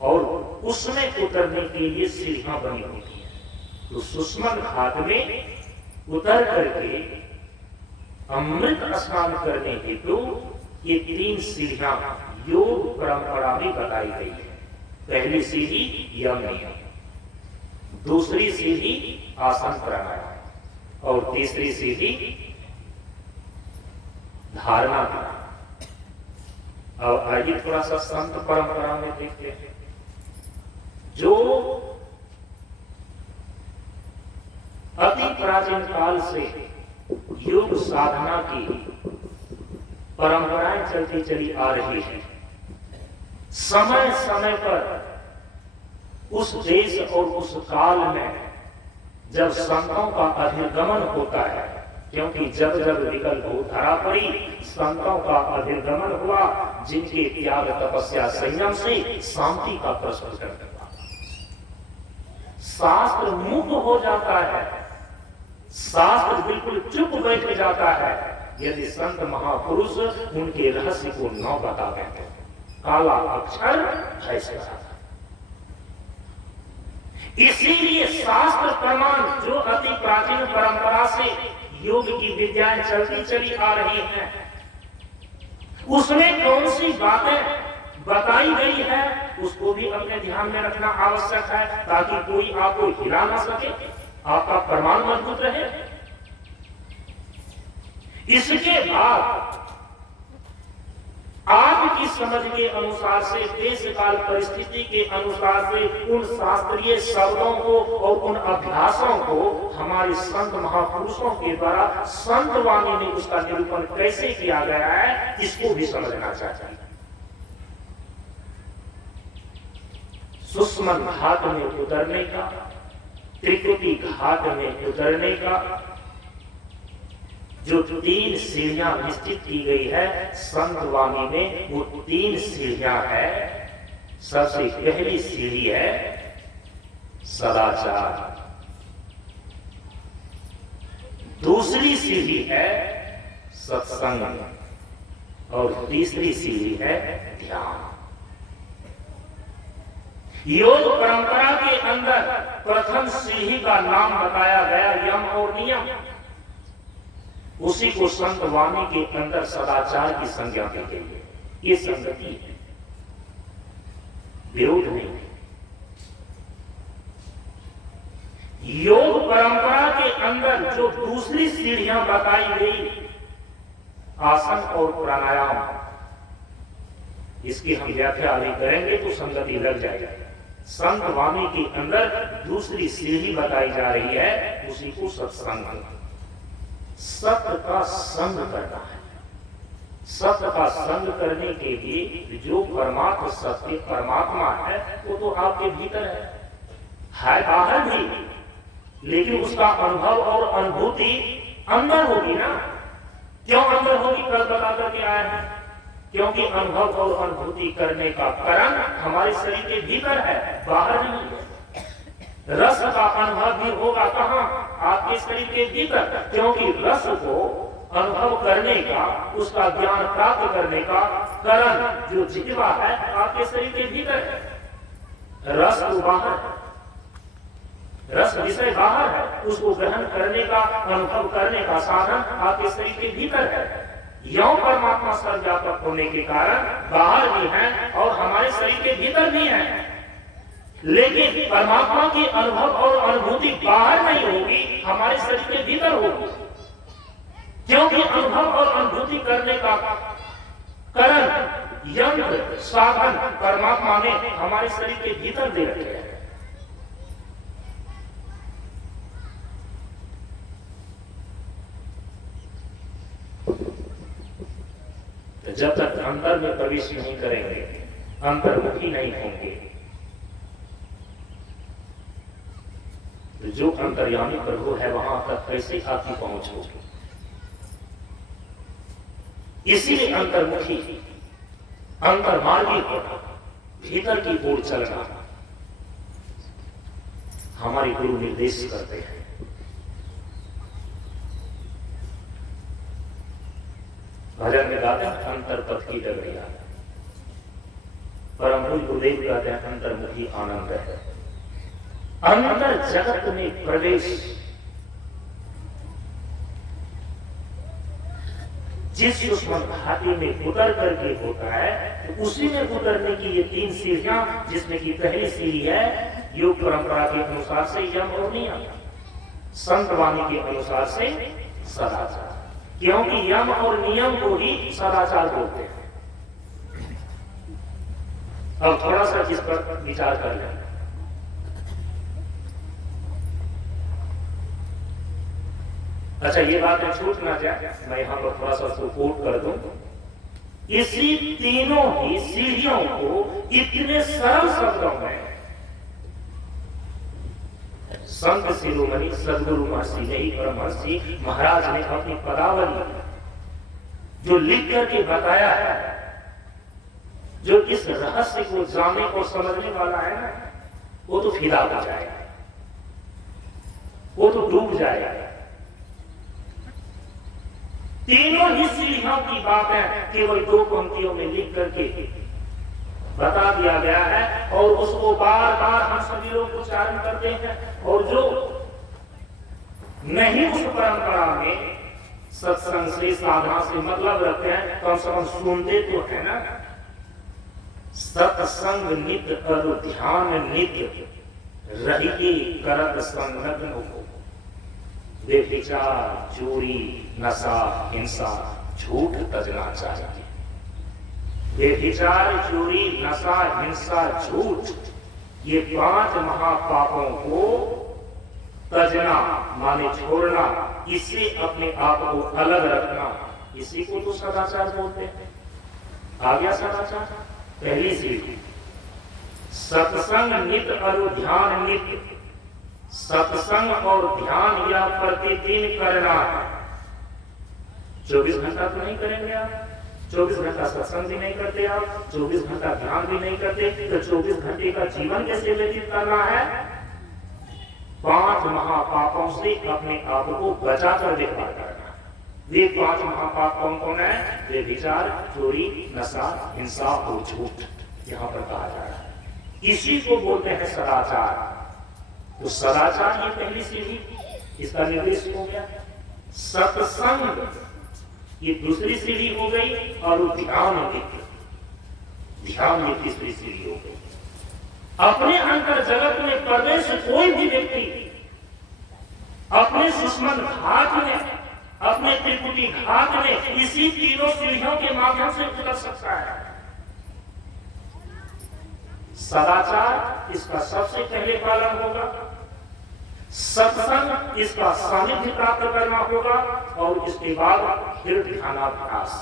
और उसमें उतरने के लिए सीढ़ियां बनी होती हैं। तो सुषमन घाट में उतर करके अमृत स्नान करने हेतु ये 3 सीढ़ियां योग परंपरा में बताई गई है। पहली सीढ़ी यम नियम, दूसरी सीढ़ी आसन प्राणायाम, और तीसरी सीढ़ी धारणा। अब आइए थोड़ा सा संत परंपरा में देखते हैं। जो अति प्राचीन काल से योग साधना की परंपराएं चलती चली आ रही है, समय समय पर उस देश और उस काल में जब संतों का अधिगमन होता है, क्योंकि जब जब विकल्प धरा पड़ी, संतों का अधिगमन हुआ, जिनके त्याग तपस्या संयम से शांति का प्रश्न करता, शास्त्र मुक्त हो जाता है, शास्त्र बिल्कुल चुप बैठ जाता है यदि संत महापुरुष उनके रहस्य को न बता देते। काला अक्षर फैसला। इसीलिए शास्त्र प्रमाण जो अति प्राचीन परंपरा से योग की विद्याएं चलती चली आ रही हैं, उसमें कौन सी बातें बताई गई है, उसको भी अपने ध्यान में रखना आवश्यक है, ताकि कोई आपको हिला ना सके, आपका प्रमाण मजबूत रहे। इसके बाद आपकी समझ के अनुसार से, देश काल परिस्थिति के अनुसार से उन शास्त्रीय शब्दों को और उन अभ्यासों को हमारे संत महापुरुषों के द्वारा संत वाणी में उसका निरूपण कैसे किया गया है, इसको भी समझना चाहिए। सुषमन घाट में उतरने का, त्रिकुटी घाट में उतरने का जो 3 सीढ़ियां निश्चित की गई है संत वाणी में, वो 3 सीढ़ियां है। सबसे पहली सीढ़ी है सदाचार। दूसरी सीढ़ी है सत्संग और तीसरी सीढ़ी है ध्यान। योग परंपरा के अंदर प्रथम सीढ़ी का नाम बताया गया यम और नियम। उसी को संत वाणी के अंदर सदाचार की संज्ञा दी गई है। ये संगति है, विरोध नहीं। योग परंपरा के अंदर जो दूसरी सीढ़ियां बताई गई, आसन और प्राणायाम, इसकी हम व्याख्या आगे करेंगे तो संगति लग जाएगी। संत वाणी के अंदर दूसरी सीढ़ी बताई जा रही है, उसी को सत्संग, सत्य का संग करना है। सत्य का संग करने के लिए जो परमात्मा सत्य परमात्मा है वो तो आपके भीतर है बाहर भी, लेकिन उसका अनुभव और अनुभूति अंदर होगी ना। क्यों अंदर होगी? कल बता करके आए हैं, क्योंकि अनुभव और अनुभूति करने का कारण हमारे शरीर के भीतर है, बाहर नहीं है। रस का अनुभव भी होगा कहां? आपके शरीर के भीतर, क्योंकि रस को अनुभव करने का, उसका ज्ञान प्राप्त करने का कारण जो जिह्वा है आपके शरीर के भीतर है। रस तो बाहर है, रस विषय बाहर है, उसको ग्रहण करने का, अनुभव करने का साधन आपके शरीर के भीतर है। यौं परमात्मा सर्वव्यापक होने के कारण बाहर भी हैं और हमारे शरीर के भीतर भी हैं, लेकिन परमात्मा की अनुभव और अनुभूति बाहर नहीं होगी, हमारे शरीर के भीतर होगी। क्योंकि अनुभव और अनुभूति करने का कारण यंत्र साधन परमात्मा ने हमारे शरीर के भीतर दे रखे हैं। तो जब तक अंतर में प्रवेश नहीं करेंगे, अंतर्मुखी नहीं होंगे, तो जो अंतर्यामी प्रभु है वहां तक कैसे आपकी पहुंच होगी? इसीलिए अंतर्मुखी, अंतर्मार्गी होना, भीतर की ओर चलना हमारे गुरु निर्देश करते हैं। भजन में गाते हैं अंतरपथ की डगरिया, परम पूज्य गुरुदेव गाते हैं अंतर्मुखी आनंद है। अंतर जगत में प्रवेश जिस सूक्ष्म घाटी में उतर करके होता है, तो उसी में उतरने की ये तीन सीढ़ियां, जिसमें की पहली सीढ़ी है योग परंपरा के अनुसार से यम और नियम, संत वाणी के अनुसार से सदाचार। क्योंकि यम और नियम को ही सदाचार बोलते हैं। अब थोड़ा सा इस पर विचार कर लें। अच्छा, ये बात छूट ना जाए, मैं यहां पर थोड़ा सा उसको कोट कर दूं। इसी तीनों ही सीढ़ियों को इतने सरल शब्दों में संत शिरोमणि सदगुरु महर्षि नहीं परमहंसी महाराज ने अपनी पदावली जो लिख करके बताया है, जो इस रहस्य को जानने को समझने वाला है ना, वो तो फिदा हो जाएगा, वो तो डूब जाएगा। तीनों ही सीढ़ियों की बातें केवल दो पंक्तियों में लिख करके बता दिया गया है, और उसको बार बार हम सभी लोग उच्चारण करते हैं। और जो नहीं उस परंपरा में सत्संग से साधना से मतलब रखते हैं, कम से कम सुनते तो है ना। सत्संग नित्य अरु ध्यान नित्य रहिए करत संलग्न हो। व्यभिचार, चोरी, नशा, हिंसा, झूठ तजना चाहिए। व्यभिचार, चोरी, नशा, हिंसा, झूठ, ये 5 महापापों को तजना माने छोड़ना, इससे अपने आप को अलग रखना, इसी को तो सदाचार बोलते हैं। आ गया सदाचार। पहली सीढ़ी सत्संग नित्य और ध्यान नित्य। सत्संग और ध्यान यह प्रतिदिन करना है। 24 घंटा तो नहीं करेंगे आप, 24 घंटा सत्संग भी नहीं करते आप, 24 घंटा ध्यान भी नहीं करते, तो 24 घंटे का जीवन कैसे व्यतीत करना है? 5 महापापों से अपने आप को बचाकर व्यवहार करना। वे 5 महापाप कौन कौन है? व्यभिचार, चोरी, नशा, हिंसा और झूठ यहां पर कहा जा रहा है। इसी को बोलते हैं सदाचार। तो सदाचार ये पहली सीढ़ी, इसका निर्देश हो गया। सत्संग ये दूसरी सीढ़ी हो गई, और ध्यान ये तीसरी सीढ़ी हो गई। अपने अंतर जगत में प्रवेश कोई भी व्यक्ति अपने सुषमन घाट में, अपने त्रिपुटी घाट में इसी तीनों सीढ़ियों के माध्यम से उतर सकता है। सदाचार इसका सबसे पहले पालन होगा, सत्संग इसका सानिध्य प्राप्त करना होगा, और इसके बाद फिर ध्यानाभ्यास।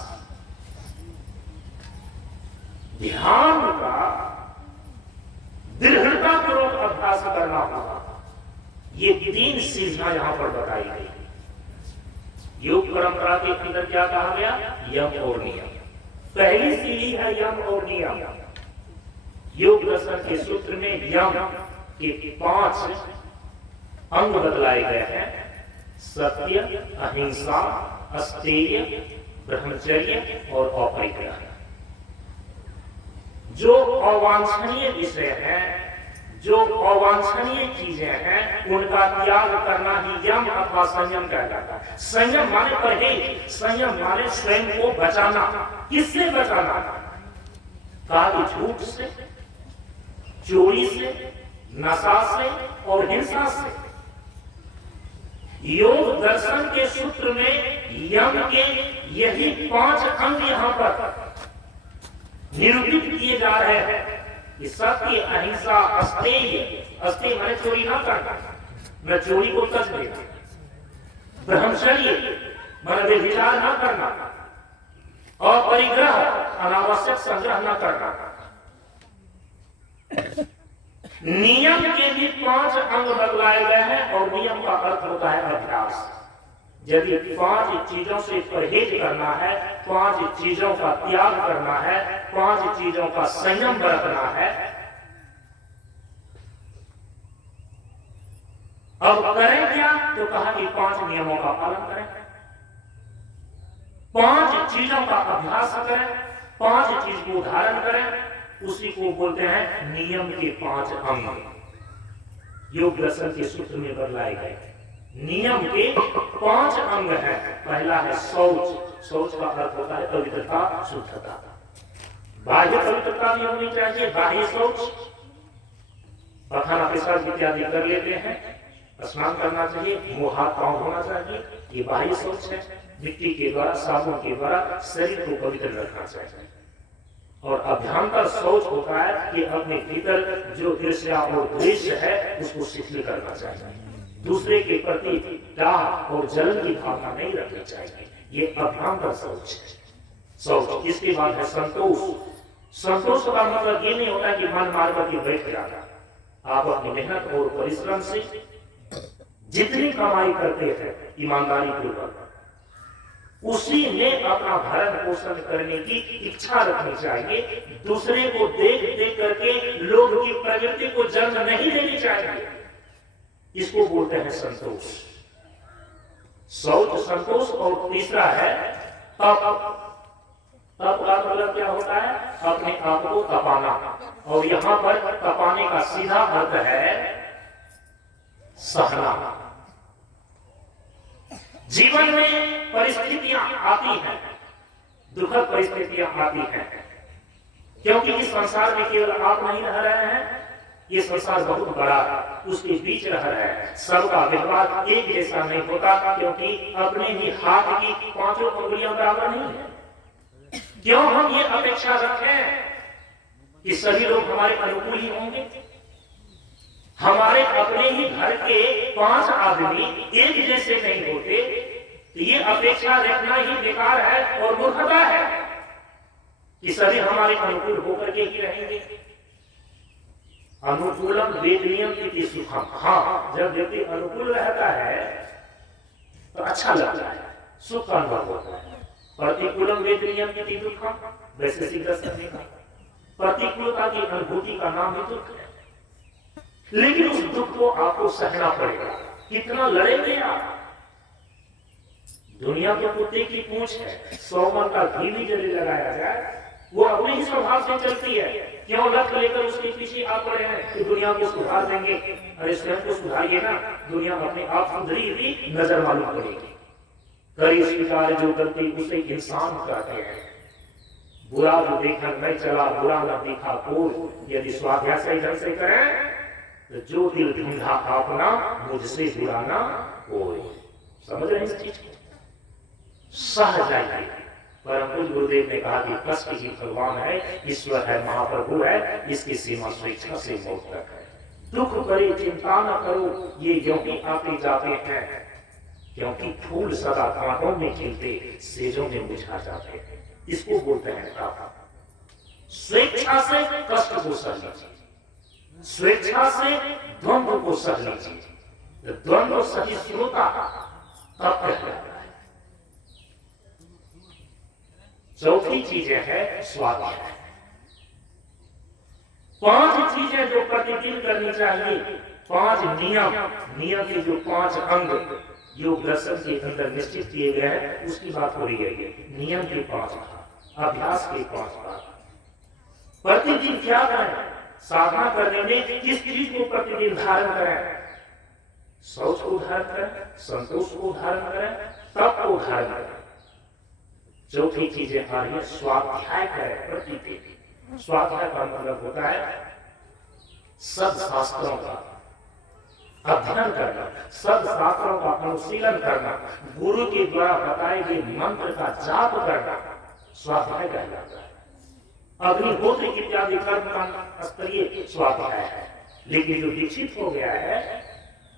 ध्यान का दृढ़ता पूर्वक अभ्यास करना होगा। ये 3 सीढ़ियां यहां पर बताई गई। योग परंपरा के अंदर क्या कहा गया? यम और नियम। पहली सीढ़ी है यम और नियम। योग दर्शन के सूत्र में यम के 5 अंग बतलाए गए हैं: सत्य, अहिंसा, अस्तेय, ब्रह्मचर्य और अपरिग्रह। जो अवांछनीय विषय हैं, जो अवांछनीय चीजें हैं, उनका त्याग करना ही यम अथवा संयम कहलाता है। संयम माने परहेज, संयम माने स्वयं को बचाना। किससे बचाना? काली झूठ से, चोरी से, नशा से और हिंसा से। योग दर्शन के सूत्र में यम के यही 5 अंग यहां पर निरूपित किए जा रहे हैं कि सत्य, अहिंसा, अस्तेय, अस्तेय माने चोरी ना करना, न चोरी को तज देना, ब्रह्मचर्य माने व्यभिचार ना करना, अपरिग्रह अनावश्यक संग्रह ना करना। नियम के भी 5 अंग बतलाए गए हैं, और नियम का अर्थ होता है अभ्यास। यदि 5 चीजों से परहेज करना है, 5 चीजों का त्याग करना है, 5 चीजों का संयम बरतना है, अब करें क्या? तो कहा कि 5 नियमों का पालन करें, 5 चीजों का अभ्यास करें, 5 चीज को धारण करें। उसी को बोलते हैं नियम के 5 अंग। योग दर्शन के सूत्र में बतलाए गए नियम के 5 अंग हैं। पहला है शौच। शौच का अर्थ होता है पवित्रता, शुद्धता। बाह्य पवित्रता भी होनी चाहिए, बाह्य शौच, पखाना पेशाब इत्यादि कर लेते हैं, स्नान करना चाहिए, मुंह हाथ पांव धोना चाहिए, ये बाह्य शौच है। मिट्टी के द्वारा, साबुन के द्वारा शरीर को पवित्र रखना चाहिए। और अभ्यंतर शौच होता है कि अपने भीतर जो ईर्ष्या और द्वेष है उसको शिथिल करना चाहिए, दूसरे के प्रति दाह और जलन की भावना नहीं रखनी चाहिए। ये अभ्यंतर शौच है। शौच। इसके बाद है संतोष। संतोष का मतलब ये नहीं होता कि मन मार करके बैठ जाना। आप अपनी मेहनत और परिश्रम से जितनी कमाई करते हैं ईमानदारी पूर्वक, उसी में अपना भरण पोषण करने की इच्छा रखनी चाहिए। दूसरे को देख देख करके लोग की प्रवृत्ति को जन्म नहीं देनी चाहिए। इसको बोलते हैं संतोष। शौच, संतोष। और तीसरा है तप। तप का मतलब क्या होता है? अपने आप को तपाना। और यहां पर तपाने का सीधा अर्थ है सहना। जीवन में परिस्थितियां आती हैं, दुखद परिस्थितियां आती हैं, क्योंकि इस संसार में केवल आप नहीं रह रहे हैं, ये संसार बहुत बड़ा, उसके बीच रह रहे हैं। सबका व्यवहार एक जैसा नहीं होता, क्योंकि अपने ही हाथ की 5 उंगलियां बराबर नहीं है। क्यों हम ये अपेक्षा रखें कि सभी लोग हमारे अनुकूल ही होंगे? हमारे अपने ही घर के 5 आदमी एक जैसे नहीं होते, तो ये अपेक्षा रखना ही बेकार है और मूर्खता है कि सभी हमारे अनुकूल होकर के ही रहेंगे। अनुकूलम वेदनीयम इति सुखम। हाँ, जब व्यक्ति अनुकूल रहता है तो अच्छा लगता है, सुख का अनुभव होता है। प्रतिकूलम वेदनीयम इति दुखम, वैसे सीधा समझेगा। प्रतिकूलता की अनुभूति का नाम ही दुख है। लेकिन उस दुख को आपको सहना पड़ेगा। कितना लड़ेंगे आप? दुनिया तो कुत्ते की पूंछ है, 100 मन का घी भी यदि लगाया जाए वो अपने ही स्वभाव से चलती है। क्यों लक्ष्य लेकर उसके पीछे आप पड़े हैं कि दुनिया को सुधार देंगे? अरे स्वयं को सुधारिए ना, दुनिया अपने आप सुधरी हुई नजर मालूम पड़ेगी। करी स्वीकार जो गलती उसे इंसान कहते हैं। बुरा जो देखा मैं चला, बुरा न देखा कोई, यदि स्वाध्याय सही ढंग से करें तो जो दिल ढूंढा अपना मुझसे बुरा ना कोई। समझ रहे हैं इस चीज को? सह जाइए। परम पूज्य गुरुदेव ने कहा कि कष्ट ही भगवान है, ईश्वर है, महाप्रभु है, इसकी सीमा स्वेच्छा से मौत तक है। दुख करे चिंता न करो, ये यूं ही आते जाते हैं, क्योंकि फूल सदा कांटों में खिलते, सेजों में मुरझा जाते हैं। इसको बोलते हैं ताप। स्वेच्छा से कष्ट को सह लीजिए, स्वेच्छा से द्वंद्व को सह लीजिए। द्वंद्व सहिष्णुता तब कहलाता है। चौथी चीजें है स्वाध्याय। 5 चीजें जो प्रतिदिन करनी चाहिए, 5 नियम के जो 5 अंग योग दर्शन के अंदर निश्चित किए गए हैं, उसकी बात हो रही है। नियम के 5 भाग, अभ्यास के 5 भाग। प्रतिदिन क्या करें? साधना करने में किस चीज को प्रतिदिन धारण करें? शौच को धारण करें, संतोष को धारण करें, तप को धारण करें। चौथी चीजें आ रही है स्वाध्याय करें प्रतिदिन। स्वाध्याय का मतलब होता है सब शास्त्रों का अध्ययन करना, सब शास्त्रों का अनुशीलन करना, गुरु के द्वारा बताए गए मंत्र का जाप करना स्वाध्याय कहलाता है। अग्निहोत्र इत्यादि कर्म का स्तरीय स्वाध्याय है। लेकिन जो दीक्षित हो गया है,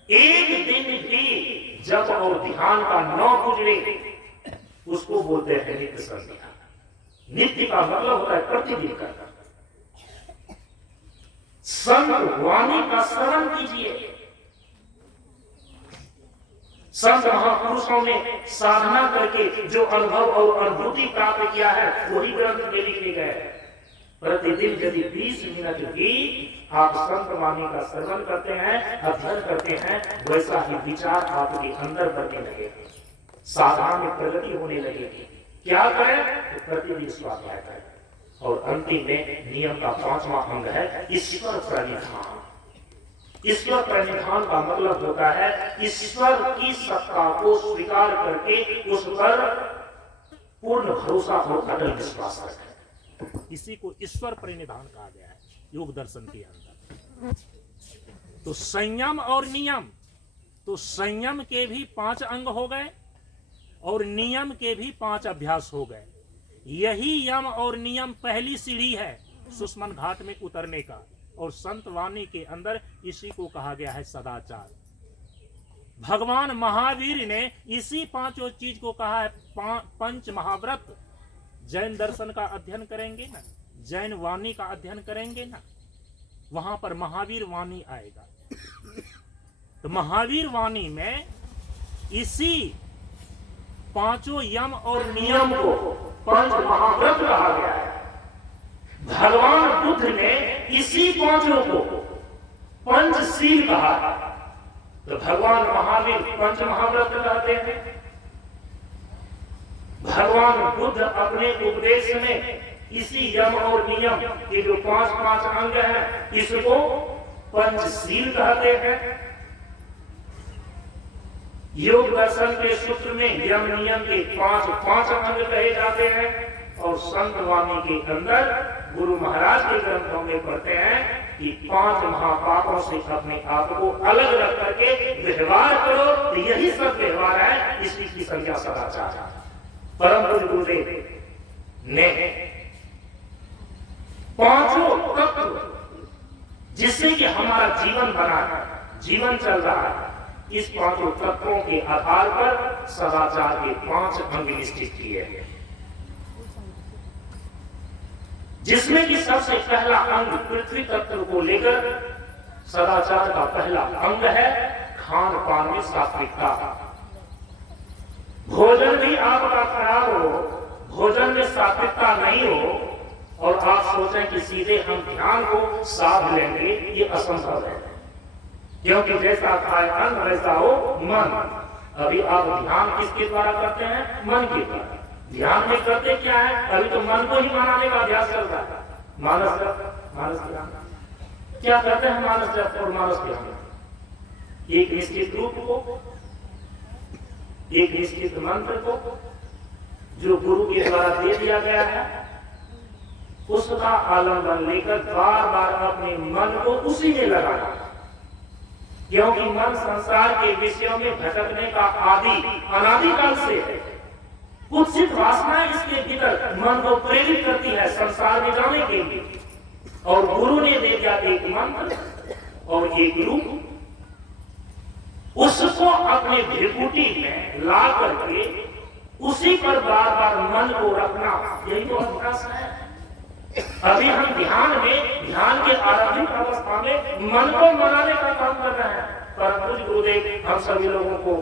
एक दिन भी जप और ध्यान का न गुजरे उसको बोलते हैं नित्य संध्या। नित्य का मतलब होता है प्रतिदिन करना। संत वाणी का श्रवण कीजिए। संत महापुरुषों ने साधना करके जो अनुभव और अनुभूति प्राप्त किया है वही ग्रंथ में लिखे गए हैं। प्रतिदिन यदि 20 मिनट भी आप संत वाणी का श्रवण करते हैं, अध्ययन करते हैं, वैसा ही विचार आपके अंदर बढ़ने लगेगा, साधना में प्रगति होने लगेगी। क्या करें? तो प्रतिदिन स्वाध्याय करें। और अंतिम में नियम का 5वां अंग है ईश्वर प्रणिधान। ईश्वर प्रणिधान का मतलब होता है ईश्वर की सत्ता को स्वीकार करके उस पर पूर्ण भरोसा और अटल विश्वास रखें। इसी को ईश्वर प्रणिधान कहा गया है योग दर्शन के अंदर। तो संयम और नियम, तो संयम के भी 5 अंग हो गए और नियम के भी 5 अभ्यास हो गए। यही यम और नियम पहली सीढ़ी है सुषमन घाट में उतरने का। और संत वाणी के अंदर इसी को कहा गया है सदाचार। भगवान महावीर ने इसी 5 चीज को कहा है पंच महाव्रत। जैन दर्शन का अध्ययन करेंगे ना, जैन वाणी का अध्ययन करेंगे ना, वहां पर महावीर वाणी आएगा। तो महावीर वाणी में इसी 5 यम और नियम को पंच महाव्रत कहा गया है। भगवान बुद्ध ने इसी 5 को पंचशील कहा है। तो भगवान महावीर पंच महाव्रत कहते हैं। भगवान बुद्ध अपने उपदेश में इसी यम और नियम के जो 5 अंग हैं इसको पंचशील कहते हैं। योग दर्शन के सूत्र में यम नियम के 5 अंग कहे जाते हैं। और संत वाणी के अंदर गुरु महाराज के ग्रंथों में पढ़ते हैं कि 5 महापापों से अपने आप को अलग रख करके व्यवहार करो, तो यही सब व्यवहार है। इसी की संज्ञा सदाचार। परम पूज्य गुरुदेव ने 5 तत्व जिससे कि हमारा जीवन बना है, जीवन चल रहा है, इस 5 तत्वों के आधार पर सदाचार के 5 अंग निश्चित किए हैं। जिसमें कि सबसे पहला अंग पृथ्वी तत्व को लेकर सदाचार का पहला अंग है खान पान में सात्विकता। भोजन भी आपका खराब हो, भोजन में सात्विकता नहीं हो और आप सोचें कि सीधे हम ध्यान को साध लेंगे, ये असंभव है। क्योंकि जैसा खाए अन्न वैसा हो मन। अभी आप ध्यान किसके द्वारा करते हैं? मन के द्वारा। ध्यान में करते क्या है? अभी तो मन को ही मनाने का अभ्यास चल रहा है। मानस जप, मानस ध्यान क्या करते हैं? मानस जप और मानस ध्यान, एक निश्चित रूप को, एक निश्चित मंत्र को जो गुरु के द्वारा दे दिया गया है, उसका आलम्बन लेकर बार बार अपने मन को उसी में लगाना। क्योंकि मन संसार के विषयों में भटकने का आदि अनादिकाल से है। कुत्सित वासना इसके भीतर मन को प्रेरित करती है संसार में जाने के लिए। और गुरु ने दे दिया एक मंत्र और एक रूप, उसको अपने भृकुटी में ला करके उसी पर बार बार मन को रखना, यही तो अभ्यास है। अभी हम ध्यान के आरंभिक अवस्था में मन को मनाने का काम कर रहे हैं। परंतु गुरुदेव हम सभी लोगों को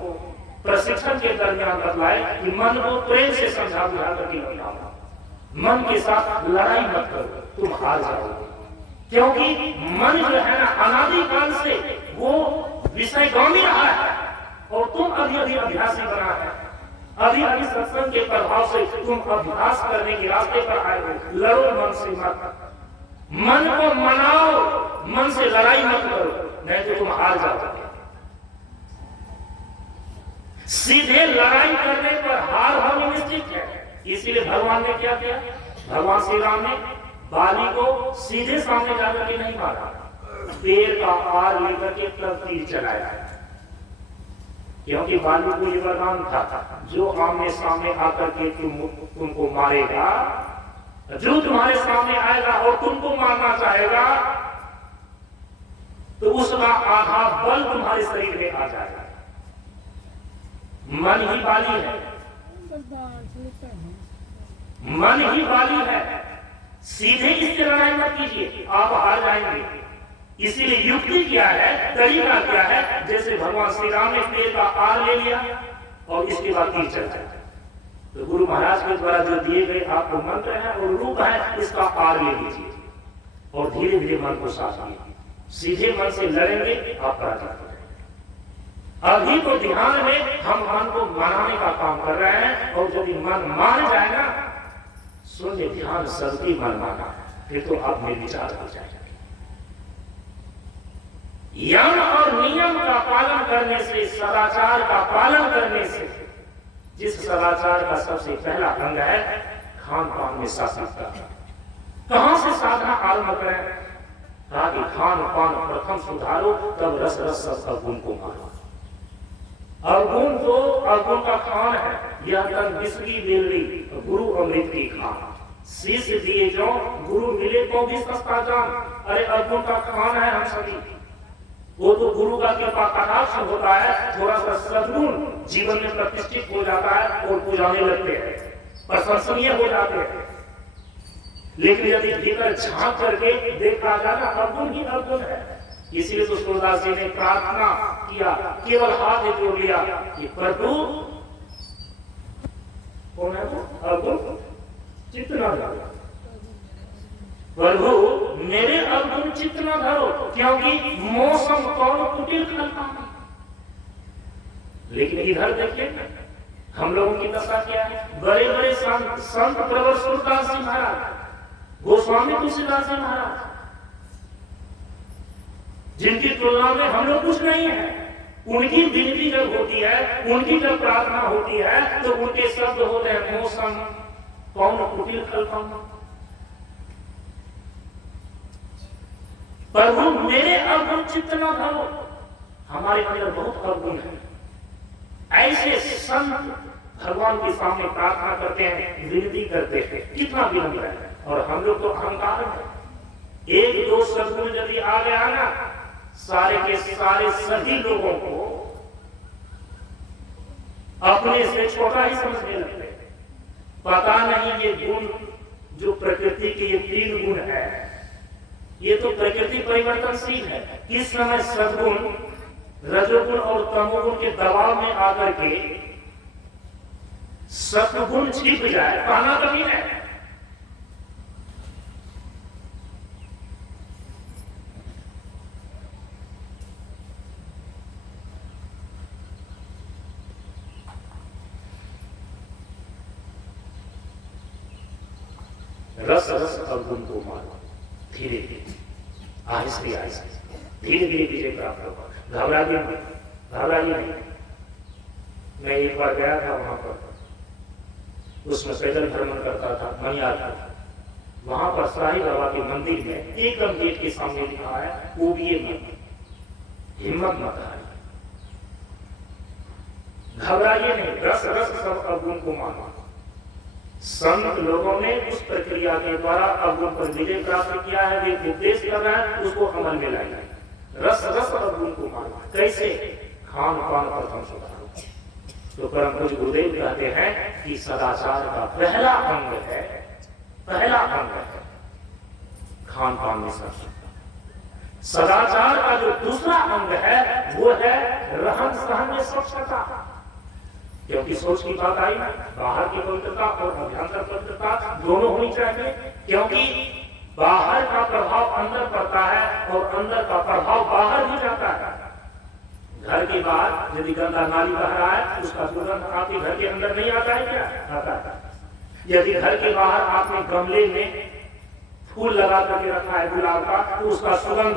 प्रशिक्षण के दरमियान बतलाए कि मन को प्रेम से समझा बुझा करके बताओ, मन के साथ लड़ाई मत करो, तुम हार जाओगे। क्योंकि मन जो है ना, अनादिकाल से वो विषयगामी रहा है और तुम अभी अभ्यासी बना है। अभी सत्संग के प्रभाव से तुम अभ्यास करने के रास्ते पर आए हो। लड़ो मन से मत, मन को मनाओ, मन से लड़ाई मत करो, नहीं तो तुम हार जाओगे। सीधे लड़ाई करने पर हार होनी निश्चित है। इसीलिए भगवान ने क्या किया? भगवान श्री राम ने बाली को सीधे सामने जाकर के नहीं मारा, पेड़ का आर लेकर के तब तीर चलाया। क्योंकि बाली को ये वरदान था, जो आमने सामने आकर के तुमको मारेगा, जो तुम्हारे सामने आएगा और तुमको मारना चाहेगा, तो उसका आधा बल तुम्हारे शरीर में आ जाएगा। मन ही बाली है, मन ही बाली है। सीधे इससे लड़ाई मत कीजिए, आप हार जाएंगे। इसीलिए युक्ति क्या है, तरीका क्या है? जैसे भगवान श्री राम ने पेड़ का आर ले लिया और इसके बाद तीर चल जाए। तो गुरु महाराज के द्वारा जो दिए गए आपको मंत्र है और रूप है, इसका आर ले लीजिए और धीरे धीरे मन को साफ कीजिए। सीधे मन से लड़ेंगे, आप पराजित हो जाएंगे। अभी तो ध्यान में हम मन को मनाने का काम कर रहे हैं, और जब मन मान जाए ना, सुनिए, ध्यान सबकी मन माना, फिर तो आप निर्विचार हो जाएंगे। यम और नियम का पालन करने से, सदाचार का पालन करने से, जिस सदाचार का सबसे पहला अंग है खान पान में सात्विकता, कहां से साधना आरंभ करें? ताकि खान पान प्रथम सुधारो, तब रस रस अवगुण को मारो। अवगुण तो अवगुण का खान है, यह तन बिस्की बेलड़ी गुरु अमृत की खान। शिष्य दिए जो गुरु मिले तो भी सस्ता जान। अरे अवगुण का खान है हम सभी। वो तो गुरु का कृपा कटाक्ष होता है, थोड़ा सा सद्गुण जीवन में प्रतिष्ठित हो जाता है और पुजाने लगते हैं, प्रशंसनीय हो जाते हैं। लेकिन यदि भीतर झांक करके देखा जाना, अवगुण ही अवगुण है। इसीलिए तो सूरदास जी ने प्रार्थना किया, केवल हाथ जोड़ लिया कि प्रभु कौन है वो? अवगुण चित्त न धरो, प्रभु मेरे अवगुण चित्त न धरो, क्योंकि मौसम कौन कुटिल खलता। लेकिन इधर देखिए हम लोगों की दशा क्या है। बड़े बड़े संत प्रवर सूरदास जी महाराज, गोस्वामी तुलसीदास जी महाराज, जिनकी तुलना में हम लोग कुछ नहीं है, उनकी विनती जब होती है, उनकी जब प्रार्थना होती है, तो उनके शब्द होते हैं मौसम कौन कुटिल खलता। प्रभु मेरे अवगुण चित्त न धरो। हमारे अंदर बहुत अवगुण है। ऐसे संत भगवान के सामने प्रार्थना करते हैं, विनती करते हैं, कितना विनम्र है। और हम लोग तो अहंकार है। एक दो सद्गुण यदि आ गया ना, सारे के सारे सभी लोगों को अपने से छोटा ही समझने लगते हैं। पता नहीं ये गुण जो प्रकृति के ये 3 गुण है, ये तो प्रकृति परिवर्तनशील है। किस समय सद्गुण, रजोगुण और तमोगुण के दबाव में आकर के सत्गुण छिप जाए, कहना कभी है। रस रस अवगुण को मानो, धीरे धीरे आहिस्ते आहिस्ते धीरे धीरे विजय प्राप्त होगा। घबराइए नहीं, घबराइए नहीं। मैं एक बार गया था वहां पर, उसमें पैदल भ्रमण करता था, मनियार था। वहां पर साईं बाबा के मंदिर में एकदम गेट के सामने लिखा है, ऊबिए मत, हिम्मत मत हारिए, घबराइए नहीं, रस रस सब अवगुण को मानो। संत लोगों ने उस प्रक्रिया के द्वारा अवगुण पर विजय प्राप्त किया है, वे उपदेश कर रहे हैं, उसको अमल में लाइए। रस रस अवगुण को मानो, कैसे? खान पान प्रथम सुधारो। तो परम पूज्य गुरुदेव कहते हैं कि सदाचार का पहला अंग है, पहला अंग है खान पान में संशुद्धता। सदाचार का जो दूसरा अंग है वो है रहन सहन में स्वच्छता। क्योंकि सोच की बात आई ना, बाहर की पवित्रता और अभ्यंतर पवित्रता दोनों होनी चाहिए, क्योंकि बाहर का प्रभाव अंदर पड़ता है और अंदर का प्रभाव बाहर भी जाता है। घर के बाहर यदि गंदा नाली बह रहा है, उसका सुगंध आपके घर के अंदर नहीं आता है क्या? आता है। यदि घर के बाहर आपने गमले में फूल लगा करके रखा है गुलाब का, तो उसका सुगंध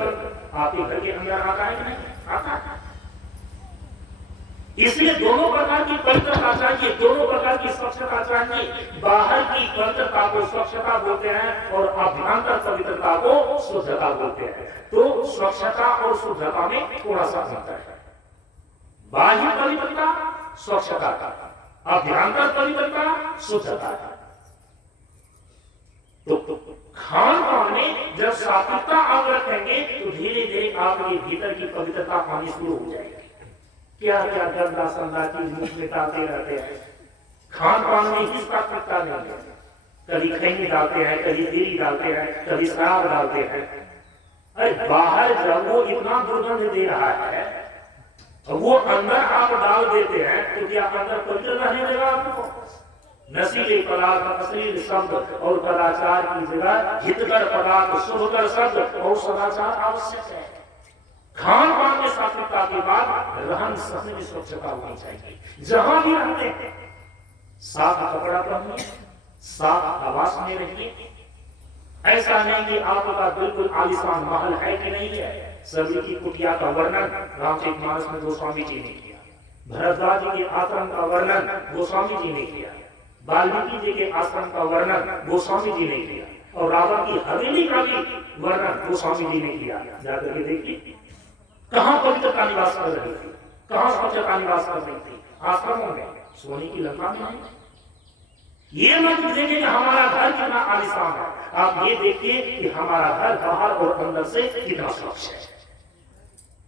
आपके घर के अंदर आता है कि नहीं? आता है। इसलिए दोनों प्रकार की पवित्रता चाहिए, दोनों प्रकार की स्वच्छता चाहिए। बाहर की पवित्रता को स्वच्छता बोलते हैं और अभ्यंतर पवित्रता को शुद्धता बोलते हैं। तो स्वच्छता और शुद्धता में थोड़ा सा अंतर है। बाह्य पवित्रता स्वच्छता का, अभ्यंतर पवित्रता शुद्धता का। तो खान पान में जब सात्विकता आप रखेंगे तो धीरे धीरे आपके भीतर की पवित्रता आनी शुरू हो जाएगी। क्या क्या गंदा संदा चीज मुख में डालते रहते हैं, खान पान में ही सात्विकता नहीं है। कभी खैनी डालते हैं, कभी तेली डालते हैं, कभी शराब डालते हैं। अरे बाहर जब वो इतना दुर्गंध दे रहा है, वो अंदर आप डाल देते हैं, तो क्या अंदर पवित्र रहने देगा आपको? नशीले पदार्थ, अश्लील शब्द और कदाचार की जगह हितकर पदार्थ, शुभकर शब्द और सदाचार आवश्यक है। खान पान में सात्विकता के बाद रहन सहन में स्वच्छता होनी चाहिए। जहां भी रहते हैं साफ कपड़ा पहनिए, साफ आवास में रहिए। ऐसा नहीं कि आपका बिल्कुल आलिशान महल है कि नहीं है। सभी की कुटिया का वर्णन रामचरितमानस में गोस्वामी जी ने किया, भरद्वाज जी के आश्रम का वर्णन गोस्वामी जी ने किया, वाल्मीकि जी के आश्रम का वर्णन गोस्वामी जी ने किया, और रावण की हवेली का भी वर्णन गोस्वामी जी ने किया। जाकर के देखिए कहां पवित्रता निवास कर रही थी, कहां स्वच्छता निवास कर रही थी? आश्रमों में, सोने की लंका में नहीं। ये मत देखिए कि हमारा घर कितना आलिशान है, आप ये देखिए कि हमारा घर बाहर और अंदर से कितना स्वच्छ है।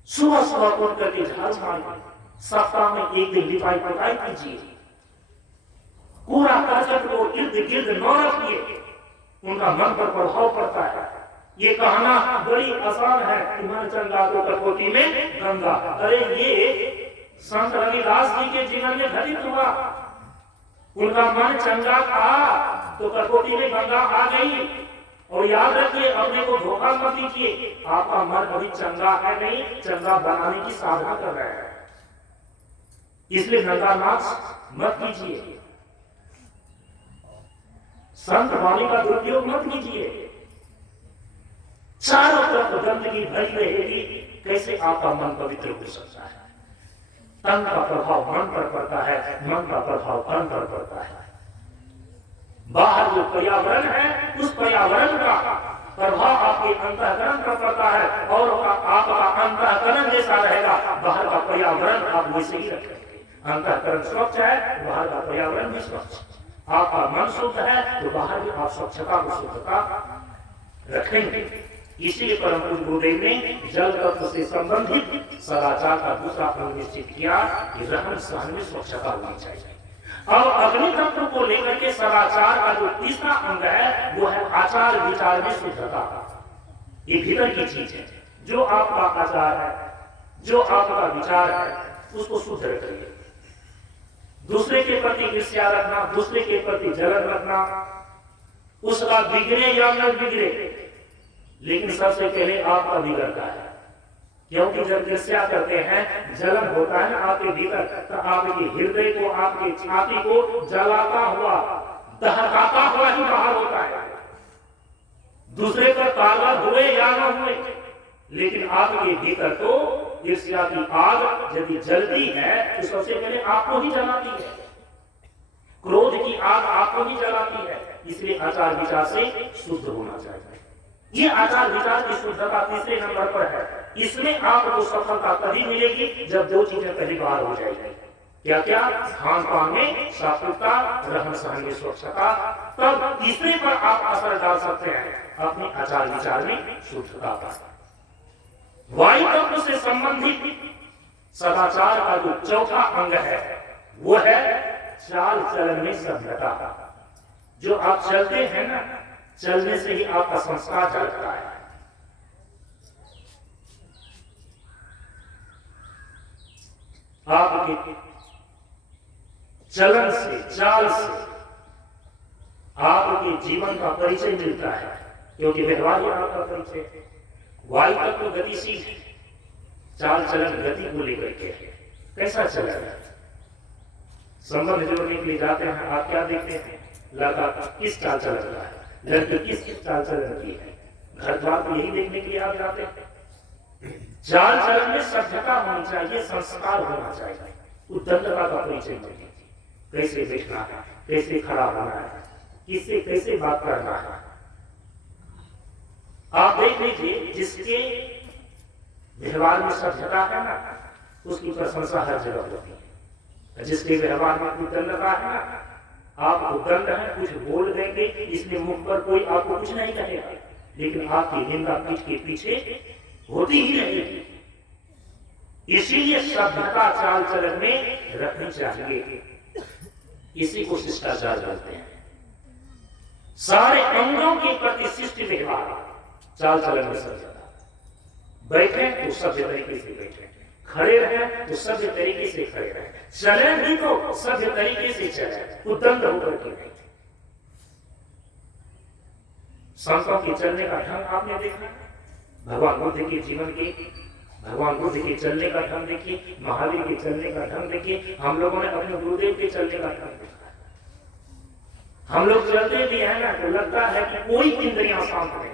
सुबह सुबह उठ करके झाड़ू मारिए, सप्ताह में एक दिन लिपाई पोताई कीजिए, कूड़ा करकट को इर्द गिर्द न रखिए, उनका मन पर प्रभाव पड़ता है। ये कहना बड़ी आसान है कि मन चंगा तो कठोती में गंगा। अरे ये संत रविदास जी के जीवन में घटित हुआ। उनका मन चंगा था तो कठोती में गंगा आ गई। और याद रखिए, अपने को धोखा मत दीजिए, आपका मन अभी चंगा है नहीं, चंगा बनाने की साधना कर रहे हैं। इसलिए नंगा नाच मत कीजिए, संत वाणी का दुरुपयोग मत कीजिए। चारों तरफ गंदगी भरी रहेगी, कैसे आपका मन पवित्र हो सकता है? तन का प्रभाव मन पर पड़ता है, मन का प्रभाव तन पर पड़ता है। बाहर जो पर्यावरण है, उस पर्यावरण का प्रभाव आपके अंतःकरण पर पड़ता है, और आपका अंतःकरण जैसा रहेगा, बाहर का पर्यावरण आप वैसे ही रखेंगे। अंतःकरण स्वच्छ है, बाहर का पर्यावरण भी स्वच्छ। आपका मन शुद्ध है तो बाहर भी आप स्वच्छता और शुद्धता रखेंगे। इसीलिए परम पूज्य गुरुदेव ने जल तत्व से संबंधित सदाचार का दूसरा अंग निश्चित किया कि रहन सहन में स्वच्छता होनी चाहिए। अब अग्नि तत्व को लेकर के सदाचार का जो तीसरा अंग है वो है आचार विचार में शुद्धता। ये भीतर की चीज है। जो आपका आचार है, जो आपका विचार है, उसको शुद्ध रखिए। दूसरे के प्रति ईर्ष्या रखना, दूसरे के प्रति जलन रखना, उसका बिगड़े या न बिगड़े, लेकिन सबसे पहले आपका बिगड़ता है। क्योंकि जब ईर्ष्या करते हैं, जलन होता है ना आपके भीतर, तो आपके हृदय को, आपकी छाती को जलाता हुआ, दहकाता हुआ ही बाहर होता है। दूसरे पर ताला हुए या ना हुए, लेकिन आपके भीतर तो ईर्ष्या की आग यदि जलती है तो सबसे पहले आपको ही जलाती है। क्रोध की आग आपको ही जलाती है। इसलिए आचार विचार से शुद्ध होना चाहिए। ये आचार विचार की शुद्धता तीसरे नंबर पर है। इसमें आपको सफलता तभी मिलेगी जब दो चीजें पहली बार हो जाएगी। क्या क्या? खान पान में सात्विकता, रहन सहन में स्वच्छता। तब तीसरे पर आप असर डाल सकते हैं अपने आचार विचार में शुद्धता का। वायु तत्व से संबंधित सदाचार का जो चौथा अंग है वो है चाल चलन में सभ्यता। जो आप चलते हैं ना, चलने से ही आपका संस्कार चलता है। आपके चलन से, चाल से आपके जीवन का परिचय मिलता है, क्योंकि व्यवहार ही आपका परिचय है। वायु तत्व गतिशील है, चाल चलन गति को लेकर के है। कैसा चलन है? संबंध जोड़ने के लिए जाते हैं, आप क्या देखते हैं? लड़का किस चाल चलन का है, लड़की किस चाल चलन की है। घर द्वार को यही देखने के लिए आप जाते हैं। चाल चलन में सभ्यता होनी चाहिए, संस्कार होना चाहिए, उद्दंडता का परिचय चाहिए। कैसे बैठना है, कैसे खड़ा होना है, किससे कैसे बात करना है। आप देख लीजिए, जिसके व्यवहार में सभ्यता है ना, उसकी प्रशंसा हर जगह होती है। जिसके व्यवहार में उद्दंडता है ना, आप उद्दंड है, कुछ बोल देंगे, इसलिए मुख पर कोई आपको कुछ नहीं कहेगा, लेकिन आपकी निंदा पीठ के पीछे होती ही रहेगी। इसीलिए सभ्यता चाल चलन में रखनी चाहिए। इसी को शिष्टाचार कहते हैं। सारे अंगों के प्रति शिष्ट व्यवहार, चाल चलन में सभ्यता। बैठे तो सभ्य तरीके से बैठे, खड़े रहे तो सभ्य तरीके से खड़े रहे, चले भी तो सभ्य तरीके से चले, उद्दंड होकर के नहीं। संतों के चलने का ढंग आपने देखा, भगवान बुद्ध के जीवन के, भगवान बुद्ध के चलने का ढंग देखिए, महावीर के चलने का ढंग देखिए। हम लोगों ने अपने गुरुदेव के चलने का ढंग देखा। हम लोग चलते भी है ना तो लगता है कि कोई इंद्रियां शांत नहीं है।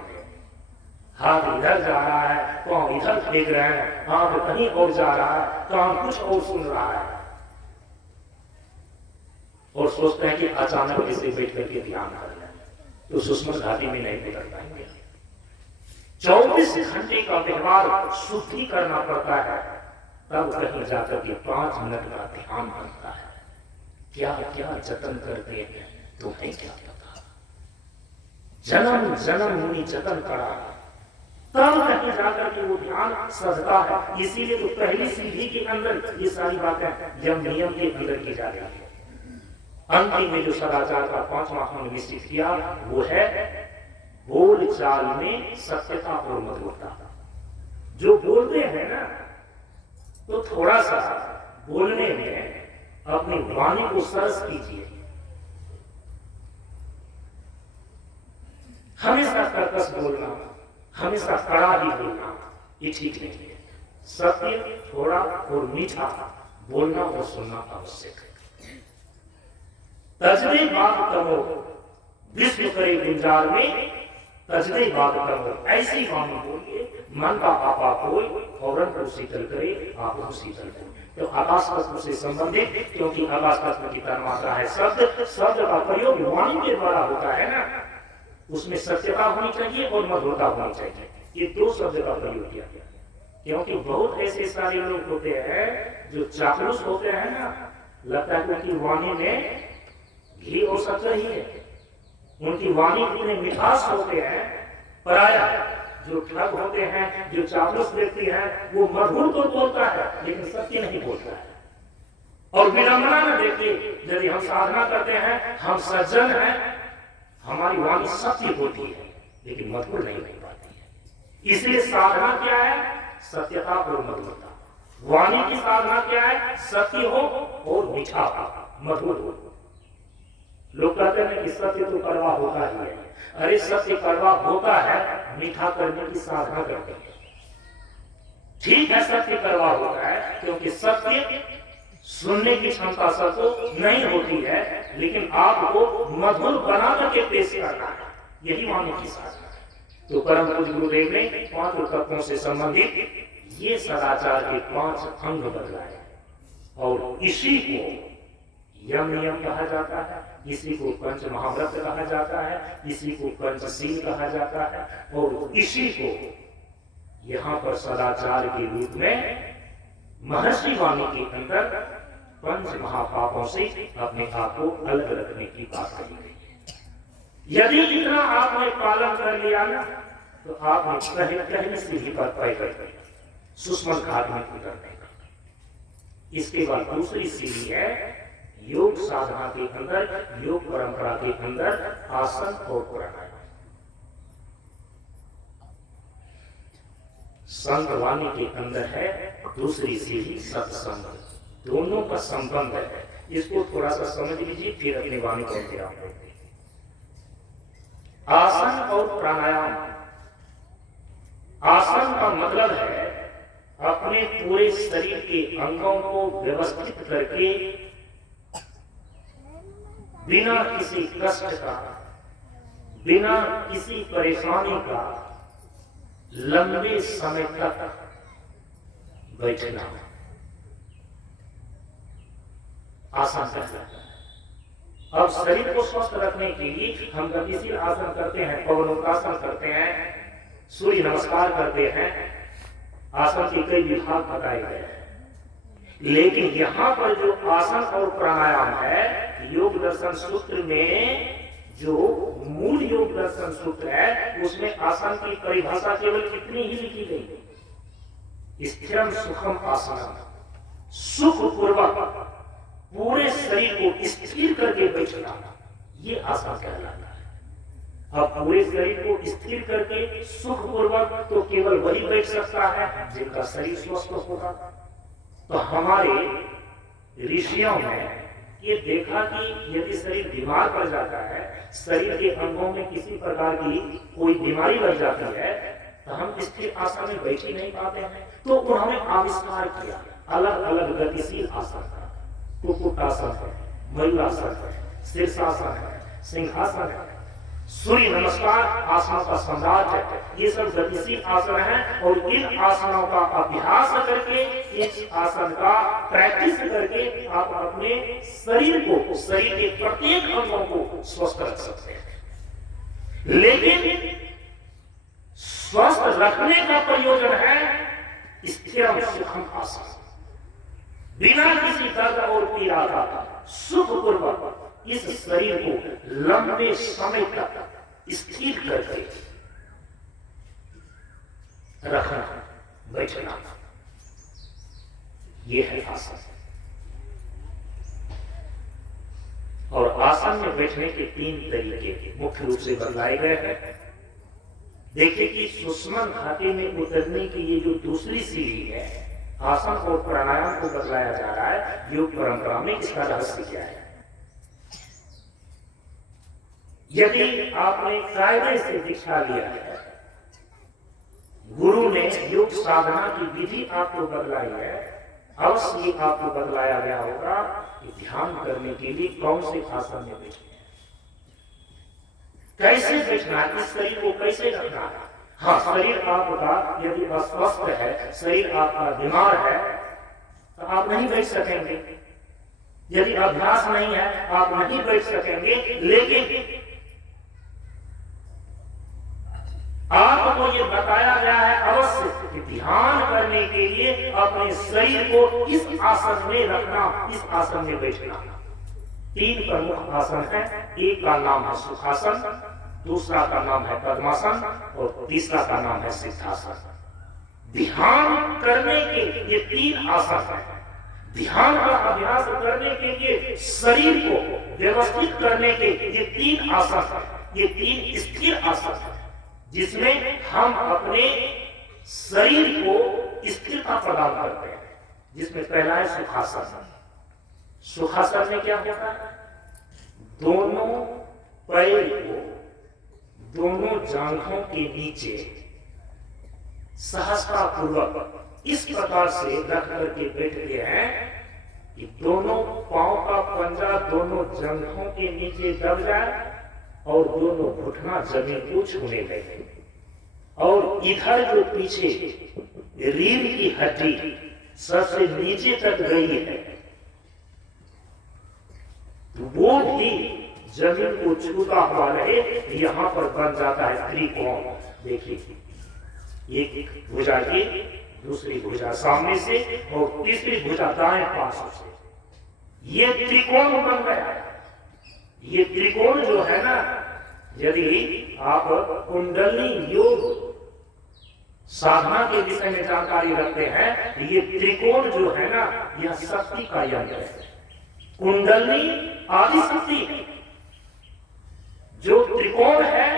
हाथ इधर जा रहा है, पांव इधर फेंक रहे हैं, आंख कहीं और जा रहा है, कान कुछ और सुन रहा है, और सोचते हैं कि अचानक इसे बैठ करके ध्यान कर लें तो सुषुम्ना घाटी में नहीं उतर पाएंगे। 24 घंटे का व्यवहार शुद्धि करना पड़ता है, तब कहीं जाकर के 5 मिनट का ध्यान बनता है। क्या क्या जतन करते हैं तुम्हें क्या पता। जन्म जन्म मुनि जतन करा, तब कहीं जाकर के वो ध्यान सधता है। इसीलिए तो पहली सीढ़ी के अंदर ये सारी बातें जब नियम के अंदर की जा रही है। अंतिम में जो सदाचार का 5वां अंग निश्चित किया वो है बोल चाल में सत्यता और मधुरता। जो बोलते हैं ना, तो थोड़ा सा बोलने में अपनी वाणी को सरस कीजिए। हमेशा कर्कश बोलना, हमेशा कड़ा ही बोलना, ये ठीक नहीं है। सत्य, थोड़ा और मीठा बोलना और सुनना आवश्यक है। तजदे बात करो विश्व करे गुंजार में, तजदे बात करो ऐसी वाणी बोलिए मन का आपा कोई फौरन को शीतल करे आपको शीतल करे। तो आकाश तत्व से संबंधित, क्योंकि आकाश तत्व की तन्मात्रा है शब्द, शब्द का प्रयोग वाणी के द्वारा होता है ना, उसमें सत्यता होनी चाहिए और मधुरता होनी चाहिए। ये 2 शब्द का प्रयोग किया गया। क्योंकि बहुत ऐसे सारे लोग होते हैं जो चापलूस होते हैं ना, लगता है उनकी वाणी में घी और शक्कर ही है, उनकी वाणी में मिठास होते हैं। पराया जो ठग होते हैं, जो चापलूस व्यक्ति है, वो मधुर तो बोलता है लेकिन सत्य नहीं बोलता है। और विडंबना में देखिए, यदि हम साधना करते हैं, हम सज्जन हैं, हमारी वाणी सत्य होती है लेकिन मधुर नहीं बन पाती है। इसलिए साधना क्या है? सत्यता और मधुरता। वाणी की साधना क्या है? सत्य हो और मीठा मधुर हो। लोग कहते हैं कि सत्य तो कड़वा होता ही है। अरे सत्य कड़वा होता है, मीठा करने की साधना करते हैं। ठीक है, सत्य कड़वा होता है क्योंकि सत्य सुनने की क्षमता सबको नहीं होती है, लेकिन आपको मधुर बना करके पेश करना है, यही वाणी की साधना है। तो परम पूज्य गुरुदेव ने 5 तत्वों से संबंधित ये सदाचार के 5 अंग बतलाए और इसी को यम नियम कहा जाता है, इसी को पंच महाव्रत कहा जाता है, इसी को पंचशील कहा जाता है और इसी को यहाँ पर सदाचार के रूप में महर्षि वाणी के अंदर पंच महापापों से अपने आप को अलग रखने की बात कही गई है। यदि इतना आपने पालन कर लिया ना तो आपने पहले सीढ़ी पर तय कर दिया सुषमन घाट में उतरने का। इसके बाद दूसरी सीढ़ी है योग साधना के अंदर, योग परंपरा के अंदर आसन और प्राणायाम। संत वाणी के अंदर है दूसरी सीढ़ी सत्संग, दोनों का संबंध है। इसको थोड़ा सा समझ लीजिए फिर अपनी वाणी को विराम देंगे। आसन और प्राणायाम, आसन का मतलब है अपने पूरे शरीर के अंगों को व्यवस्थित करके बिना किसी कष्ट का, बिना किसी परेशानी का लंबे समय तक बैठना आसन कहलाता है। अब शरीर को स्वस्थ रखने के लिए हम गतिशील आसन करते हैं, पवनोत्तासन करते हैं, सूर्य नमस्कार करते हैं, आसन के कई विभाग बताए गए हैं। लेकिन यहां पर जो आसन और प्राणायाम है, योग दर्शन सूत्र में जो मूल योग दर्शन सूत्र है उसमें आसन की परिभाषा केवल कितनी ही लिखी गई, स्थिरम सुखम आसन, सुख पूर्वक पूरे शरीर को स्थिर करके बैठना, ये आसन कहलाता है। अब पूरे शरीर को स्थिर करके सुख पूर्वक तो केवल वही बैठ सकता है जिनका शरीर स्वस्थ होगा। तो हमारे ऋषियों ने ये देखा कि यदि शरीर बीमार पड़ जाता है, शरीर के अंगों में किसी प्रकार की कोई बीमारी लग जाती है तो हम स्थिर आसन में बैठ ही नहीं पाते हैं। तो उन्होंने आविष्कार किया अलग अलग गतिशील आसन का। कुक्कुटासन है, मयूरासन है, शीर्षासन है, सिंहासन है, सूर्य नमस्कार आसनों का सम्राट है। ये सब गतिशील आसन है और इन आसनों का अभ्यास करके, इस आसन का प्रैक्टिस करके आप अपने शरीर को, शरीर के प्रत्येक अंगों को स्वस्थ रख सकते हैं। लेकिन स्वस्थ रखने का प्रयोजन है स्थिरम सुखम आसन, बिना किसी दर्द और पीड़ा का सुखपूर्वक इस शरीर को लंबे समय तक स्थिर करके रखना, बैठना, यह है आसन। और आसन में बैठने के 3 तरीके मुख्य रूप से बतलाए गए हैं। देखिए कि सुषमन घाटी में उतरने की ये जो दूसरी सीढ़ी है, आसन और प्राणायाम को बतलाया जा रहा है योग परंपरा में। इसका रहस्य क्या है? यदि आपने कायदे से दीक्षा लिया है, गुरु ने योग साधना की विधि आपको बतलाई है, अवश्य आपको बतलाया गया होगा कि ध्यान करने के लिए कौन से आसन में बैठना है, कैसे बैठना है, इस शरीर को कैसे रखना है। हाँ, शरीर आपका यदि अस्वस्थ है, शरीर आपका बीमार है तो आप नहीं बैठ सकेंगे। यदि अभ्यास नहीं है आप नहीं बैठ सकेंगे। लेकिन आपको ये बताया गया है अवश्य कि ध्यान करने के लिए अपने शरीर को इस आसन में रखना, इस आसन में बैठना। 3 प्रमुख आसन है। एक का नाम है सुखासन, दूसरा का नाम है पद्मासन और तीसरा का नाम है सिद्धासन। ध्यान करने के ये 3 आसन है। ध्यान का अभ्यास करने के लिए शरीर को व्यवस्थित करने के ये 3 आसन है। ये 3 स्थिर आसन है जिसमें हम अपने शरीर को स्थिरता प्रदान करते हैं। जिसमें पहला है सुखासन। सुखासन में क्या होता है? दोनों पैर को दोनों जांघों के नीचे सहजता पूर्वक इस प्रकार से रख करके बैठते हैं कि दोनों पांव का पंजा दोनों जांघों के नीचे दब जाए और दोनों घुटना जमीन को छूने लगे। और इधर जो पीछे रीढ़ की हड्डी सबसे नीचे तक गई है, वो भी जमीन को छूता हुआ रहे, यहां पर बन जाता है त्रिकोण। देखिए, एक भुजा ये, दूसरी भुजा सामने से और तीसरी भुजा दाएं पास से, ये त्रिकोण बन गया। ये त्रिकोण जो है ना, यदि आप कुंडली योग साधना के विषय में जानकारी रखते हैं, तो ये त्रिकोण जो है ना, यह शक्ति का यंत्र है। कुंडली आदि शक्ति है। जो त्रिकोण है,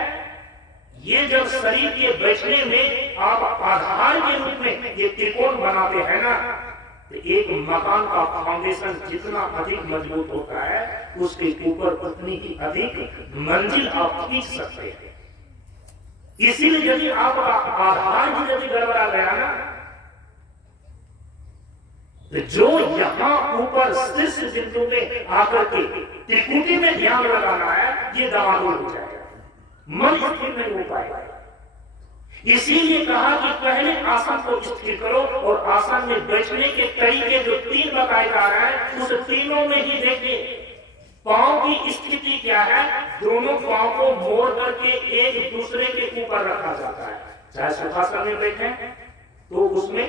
ये जब शरीर के बैठने में आप आधार के रूप में ये त्रिकोण बनाते हैं ना, तो एक मकान का फाउंडेशन जितना अधिक मजबूत होता है, उसके ऊपर उतनी ही अधिक मंजिल आप खींच सकते हैं। इसीलिए यदि आपका आधार ही यदि गड़बड़ा गया ना, तो जो यहां ऊपर शीर्ष बिंदु में आकर के त्रिकुटी में ध्यान लगाना है, ये डवाडोल हो जाएगा, मन स्थिर नहीं हो पाएगा। इसीलिए कहा कि पहले आसन को स्थिर करो, और आसन में बैठने के तरीके जो 3 बताए जा रहे हैं, उस तीनों में ही देखिए पांव की स्थिति क्या है। दोनों पांव को मोड़ करके एक दूसरे के ऊपर रखा जाता है। चाहे सुखासन में बैठे तो उसमें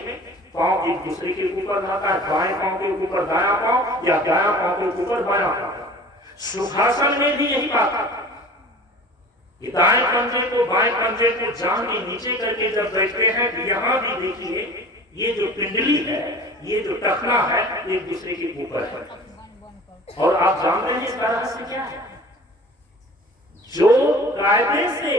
पांव एक दूसरे के ऊपर रहता है, बाएं पांव के ऊपर दायां पांव या दायां पांव के ऊपर बायां पांव। सुखासन में भी यही बात है। दाएं पंजे को बाएं पंजे को जांघ के नीचे करके जब बैठते हैं, यहां भी देखिए ये जो पिंडली है, ये जो टखना है, एक दूसरे के ऊपर है। और आप जानते हैं इसका रहस्य क्या है? जो कायदे से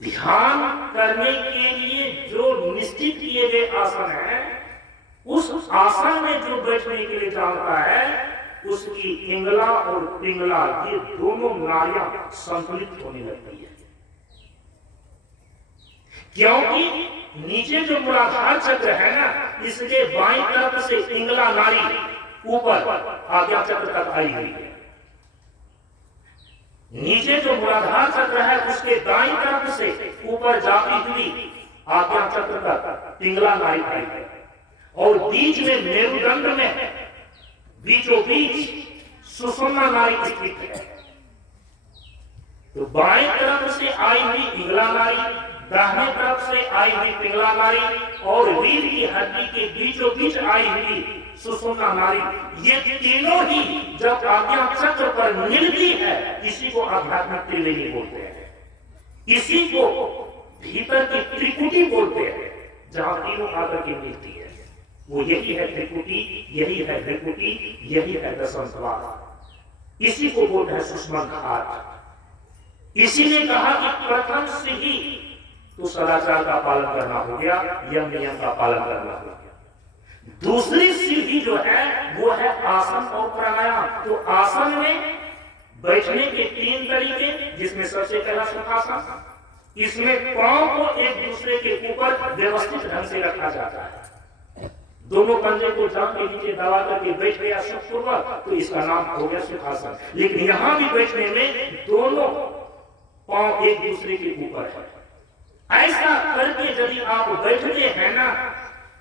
ध्यान करने के लिए जो निश्चित किए गए आसन है, उस आसन में जो बैठने के लिए जानता है, उसकी इंगला और पिंगला ये दोनों नाड़ियां संतुलित होने लगती है। क्योंकि नीचे जो मूलाधार चक्र है ना, इसके बाईं तरफ से इंगला नाड़ी ऊपर आज्ञा चक्र तक आई हुई है। नीचे जो मूलाधार चक्र है, उसके दाईं तरफ से ऊपर जाती हुई आज्ञा चक्र तक पिंगला नाड़ी आई है। और बीच में मेरुदंड में बीचों बीच सुषुम्ना नाड़ी स्थित है। तो बाएं तरफ से आई हुई पिंगला नाड़ी, दाहिने तरफ से आई हुई पिंगला नाड़ी और रीढ़ की हड्डी के बीचों बीच आई हुई सुषुम्ना नाड़ी, ये तीनों ही जब आज्ञा चक्र पर मिलती है, इसी को आध्यात्मिक त्रिवेणी बोलते हैं। इसी को भीतर की त्रिकुटी बोलते हैं, जहां तीनों आकर के मिलती है। वो यही है त्रिकुटी, यही है त्रिकुटी, यही है दशम द्वार। इसी को बोलते हैं सुषमा घाट। इसीलिए कहा कि प्रथम से ही तो सदाचार का पालन करना हो गया, यम नियम का पालन करना हो गया। दूसरी सीढ़ी जो है वो है आसन और प्राणायाम। तो आसन में बैठने के 3 तरीके, जिसमें सबसे पहला सुखासन। इसमें पांव को एक दूसरे के ऊपर व्यवस्थित ढंग से रखा जाता है। दोनों पंजे को जांघ के नीचे दबा करके बैठ गया सुखपूर्वक, तो इसका नाम हो गया सुखासन। लेकिन यहां भी बैठने में दोनों पांव एक दूसरे के ऊपर है। ऐसा करके यदि आप बैठते हैं ना,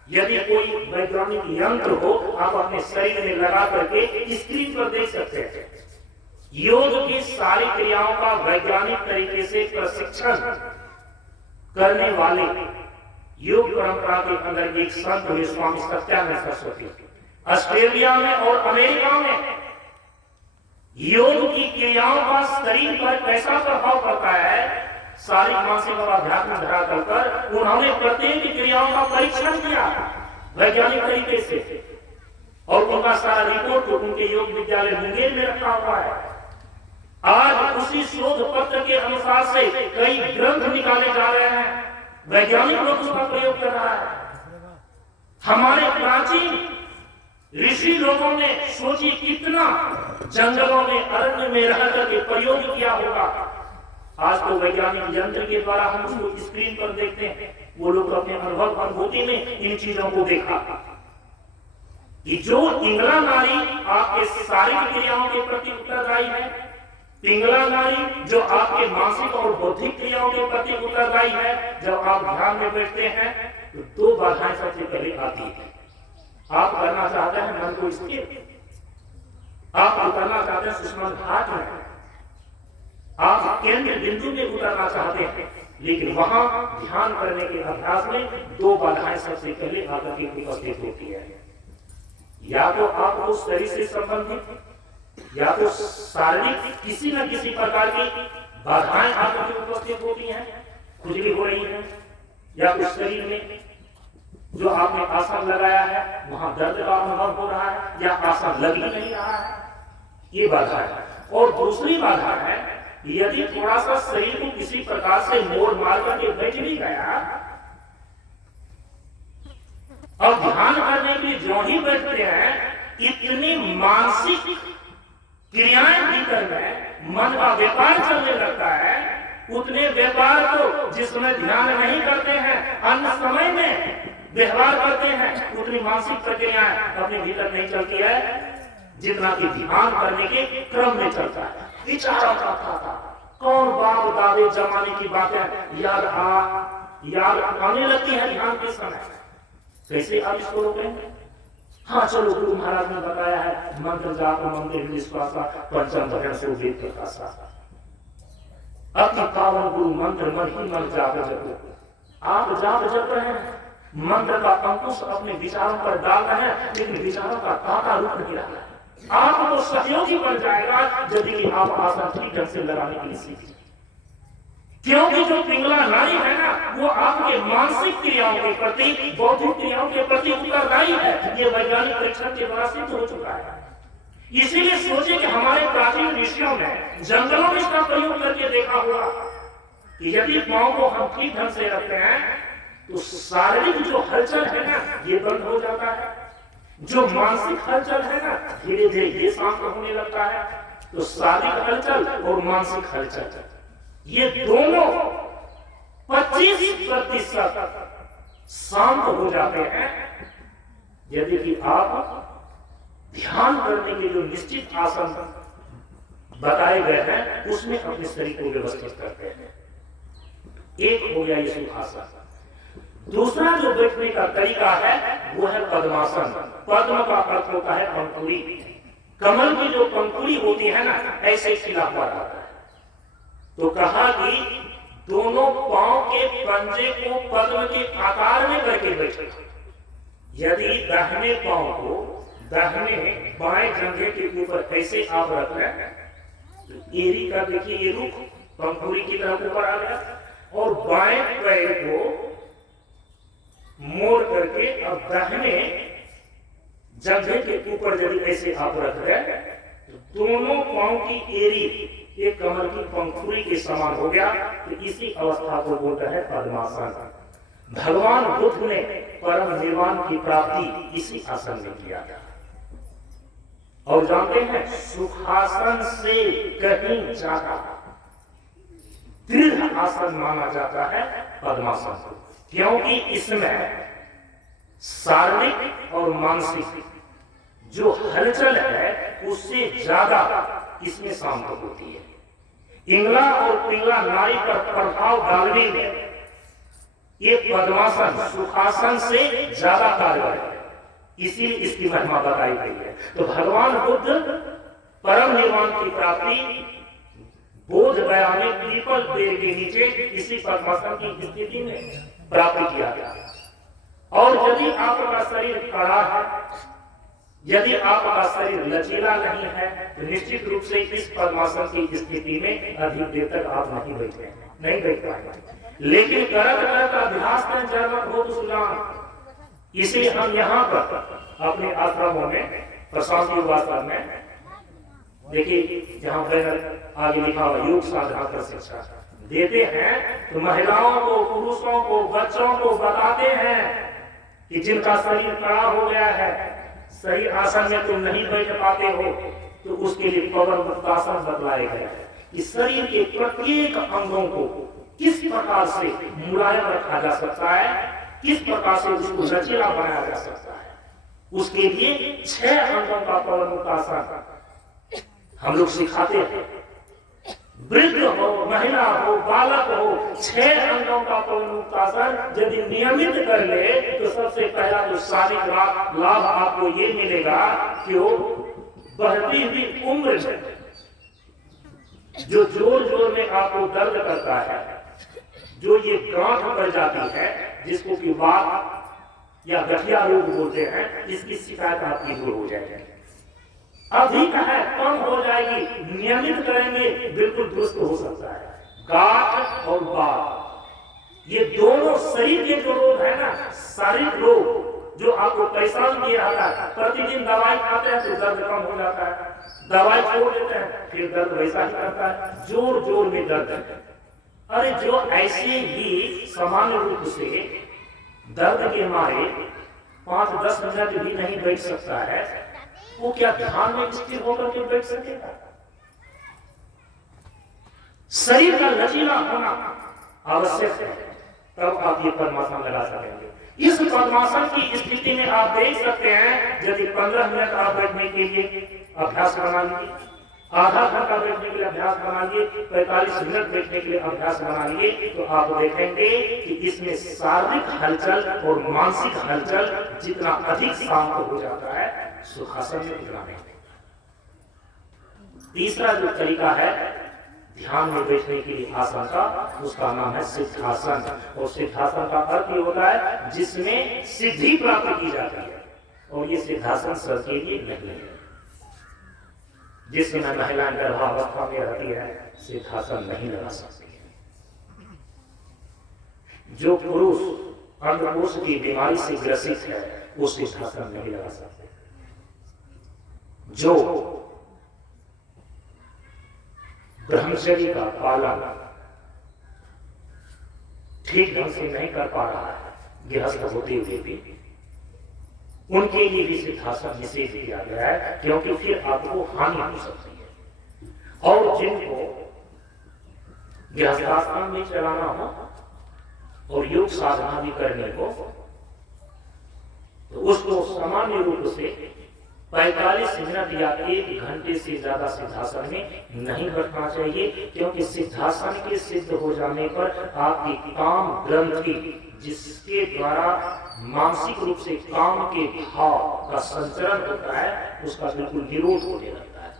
यदि कोई वैज्ञानिक यंत्र हो, आप अपने शरीर में लगा करके स्क्रीन पर देख सकते हैं। योग की सारी क्रियाओं का वैज्ञानिक तरीके से प्रशिक्षण करने वाले योग परंपरा के अंदर एक संत हुए स्वामी सत्यानंद सरस्वती। ऑस्ट्रेलिया में और अमेरिका में योग की क्रियाओं का शरीर पर कैसा प्रभाव पड़ता है, शारीरिक मानसिक और आध्यात्मिक धरातल पर उन्होंने प्रत्येक क्रियाओं का परीक्षण किया वैज्ञानिक तरीके से, और उनका सारा रिपोर्ट उनके योग विद्यालय मुंगेर में रखा हुआ है। आज उसी शोध पत्र के अनुसार से कई ग्रंथ निकाले जा रहे हैं, वैज्ञानिक लोग उसका प्रयोग कर रहा है। हमारे प्राचीन ऋषि लोगों ने सोची कितना जंगलों में अरण्य में रह करके प्रयोग किया होगा। आज तो वैज्ञानिक यंत्र के द्वारा हम उसको स्क्रीन पर देखते हैं। वो लोग अपने अनुभव अनुभूति में इन चीजों को देखा कि जो इंगला नाड़ी आपके शारीरिक क्रियाओं के प्रति उत्तरदायी है, पिंगला नाड़ी जो आपके मानसिक और बौद्धिक क्रियाओं के प्रति उत्तरदायी है। जब आप ध्यान में बैठते हैं तो दो बाधाएं सबसे पहले आती है। आप करना चाहते हैं मन को स्थिर, आप उतरना चाहते हैं सुषमा घाट में, आप केंद्र बिंदु में उतरना चाहते हैं, लेकिन वहां ध्यान करने के अभ्यास में दो बाधाएं सबसे पहले आकर के उपस्थित होती है। या तो आप उस शरीर से संबंधित या तो शारीरिक किसी न किसी प्रकार की बाधाएं आकर के उपस्थित होती हैं, खुजली हो रही है, या उस शरीर में जो आपने आसन लगाया है वहां दर्द का अनुभव हो रहा है, या आसन लग ही नहीं रहा है, ये बाधा है। और दूसरी बाधा है, यदि थोड़ा सा शरीर को किसी प्रकार से मोड़ मार करके बैठ भी गया और ध्यान करने के लिए जो ही बैठते हैं, इतनी मानसिक क्रियाएं भीतर में मन का व्यापार चलने लगता है, उतने व्यापार को जिसमें ध्यान नहीं करते हैं, अन्य समय में व्यवहार करते हैं, उतनी मानसिक प्रक्रियाएं अपने भीतर नहीं चलती है जितना कि ध्यान करने के क्रम में चलता है। विचारों का खाता, कौन बाप दादे जमाने की बातें याद आने लगती है ध्यान के समय। कैसे आप इसको रोकेंगे? हाँ चलो, गुरु महाराज ने बताया है मंत्र जाप मंदिर विश्वासा पंचम भजन से वेद प्रकाशा, अति पावन गुरु मंत्र मन ही मन जाप जप। आप जाप जप रहे हैं, मंत्र का अंकुश अपने विचारों पर डाल रहे हैं, लेकिन विचारों का ताका रुक नहीं रहा है। आपको सहयोगी बन जाएगा यदि आप आसन ठीक ढंग से लगाने के लिए सीखें। क्योंकि जो पिंगला नाड़ी है ना, वो आपके मानसिक क्रियाओं के प्रति, बौद्धिक क्रियाओं के प्रति उत्तरदायी है। ये वैज्ञानिक परीक्षण के द्वारा सिद्ध हो चुका है। इसीलिए सोचे कि हमारे प्राचीन ऋषियों ने जंगलों में इसका प्रयोग करके देखा होगा कि यदि पांव को हम ठीक ढंग से रखते हैं तो शारीरिक जो हलचल है ना, ये बंद हो जाता है। जो मानसिक हलचल है ना, धीरे धीरे ये शांत होने लगता है। तो शारीरिक हलचल और मानसिक हलचल, ये दोनों 25% शांत हो जाते हैं यदि कि आप ध्यान करने के जो निश्चित आसन बताए गए हैं उसमें अपने शरीर को व्यवस्थित करते हैं। एक हो गया ये सुखासन। दूसरा जो बैठने का तरीका है वो है पद्मासन। पद्म का अर्थ होता है पंखुड़ी। कमल की जो पंखुड़ी होती है ना, ऐसे खिला हुआ रहता है। तो कहा कि दोनों पांव के पंजे को पद्म के आकार में करके बैठे। यदि दाहिने पांव को दाहिने बाएं जंघे के ऊपर ऐसे आप रख लें, तो एरी का देखिए ये रुख पंखुड़ी की तरफ ऊपर आ गया, और बाएं पैर को मोड़ करके अब दाहिने जंघे के ऊपर यदि ऐसे आप रख रहे तो दोनों पांव की एरी एक कमल की पंखुड़ी के समान हो गया। तो इसी अवस्था को बोलता है पद्मासन। भगवान बुद्ध ने परम निर्वाण की प्राप्ति इसी आसन में किया था। और जानते हैं सुखासन से कहीं ज्यादा दृढ़ आसन माना जाता है पद्मासन, क्योंकि इसमें शारीरिक और मानसिक जो हलचल है उससे ज्यादा इसमें शांत होती है। इंगला और पिंगला नाड़ी पर प्रभाव डालने में ये पद्मासन सुखासन से ज्यादा कारगर है, इसीलिए इसकी महिमा बताई गई है। तो भगवान बुद्ध परम निर्वाण की प्राप्ति बोध गया में पीपल पेड़ के नीचे इसी पद्मासन की स्थिति में प्राप्त किया गया। और यदि आपका शरीर खड़ा है, यदि आपका शरीर लचीला नहीं है, तो निश्चित रूप से इस पद्मासन की स्थिति में अधिक देर तक आप नहीं बैठ पाएंगे। लेकिन करत करत अभ्यास में जरूरत हो तो सुजान। इसलिए हम यहाँ पर अपने आश्रमों में प्रशांत योगासन में देखिए, जहाँ बैनर आगे लिखा हुआ योग साधना कर शिक्षा देते हैं, तो महिलाओं को, पुरुषों को, बच्चों को बताते हैं कि जिनका शरीर खड़ा हो गया है, सही आसन में तुम नहीं बैठ पाते हो, तो उसके लिए पवन मुक्तासन बतलाए गए हैं कि शरीर के प्रत्येक अंगों को किस प्रकार से मुलायम रखा जा सकता है, किस प्रकार से उसको लचीला बनाया जा सकता है। उसके लिए 6 अंगों का पवन मुक्तासन हम लोग सिखाते हैं। वृद्ध हो, महिला हो, बालक हो, 6 अंगों का पवनमुक्तासन यदि नियमित कर ले तो सबसे पहला तो शारीरिक लाभ आपको ये मिलेगा कि वो बढ़ती हुई उम्र में जो जोर जोर में आपको दर्द करता है, जो ये गांठ पड़ जाती है जिसको कि वात या गठिया रोग बोलते हैं, इसकी शिकायत आपकी दूर हो जाएगी। अधिक है कम हो जाएगी, नियमित करेंगे बिल्कुल दुरुस्त हो सकता है। गांठ और वात ये दोनों शरीर के जो रोग है ना, शारीरिक रोग जो आपको पैसा दिए रहता है, प्रतिदिन दवाई खाते हैं तो दर्द कम हो जाता है, दवाई छोड़ देते हैं फिर दर्द वैसा ही करता है, जोर जोर में दर्द है। अरे जो ऐसे ही सामान्य रूप से दर्द के मारे 5-10 मिनट भी नहीं बैठ सकता है, वो क्या ध्यान में स्थिर होकर के बैठ सकेगा? शरीर का लचीला होना आवश्यक है, तब आप ये पद्मासन लगा सकेंगे। इस पद्मासन की स्थिति में आप देख सकते हैं, यदि 15 मिनट आप बैठने के लिए अभ्यास बना लीजिए, आधा घंटा बैठने के लिए अभ्यास बना लिए, 45 मिनट बैठने के लिए अभ्यास बना लिए, तो आप देखेंगे कि इसमें शारीरिक हलचल और मानसिक हलचल जितना अधिक शांत हो जाता है, सुखासन में उतना नहीं। तीसरा जो तरीका है ध्यान में बैठने के लिए आसन का, उसका नाम है सिद्धासन। और सिद्धासन का अर्थ ये होता है जिसमें सिद्धि प्राप्त की जाती है, और ये सिद्धासन सबके लिए नहीं है। जिस समय महिलाएं गर्भावस्था में रहती है सिद्धासन नहीं लगा सकती है। जो पुरुष अंडकोश की बीमारी से ग्रसित है वो सिद्धासन नहीं लगा सकते। जो ब्रह्मचर्य का पालन ठीक ढंग से नहीं कर पा रहा है गृहस्थ होते हुए भी, उनके लिए भी सिद्धासन निषेध किया गया है, क्योंकि फिर आपको हानि हो सकती है। और जिनको गृहस्थाश्रम में चलाना हो और योग साधना भी करने को, तो उसको सामान्य रूप से 45 मिनट या 1 घंटे से ज्यादा सिद्धासन में नहीं बैठना चाहिए, क्योंकि सिद्धासन के सिद्ध हो जाने पर आपकी काम ग्रंथि, जिसके द्वारा मानसिक रूप से काम के भाव का संचरण होता है, उसका बिल्कुल निरोध होने लगता है।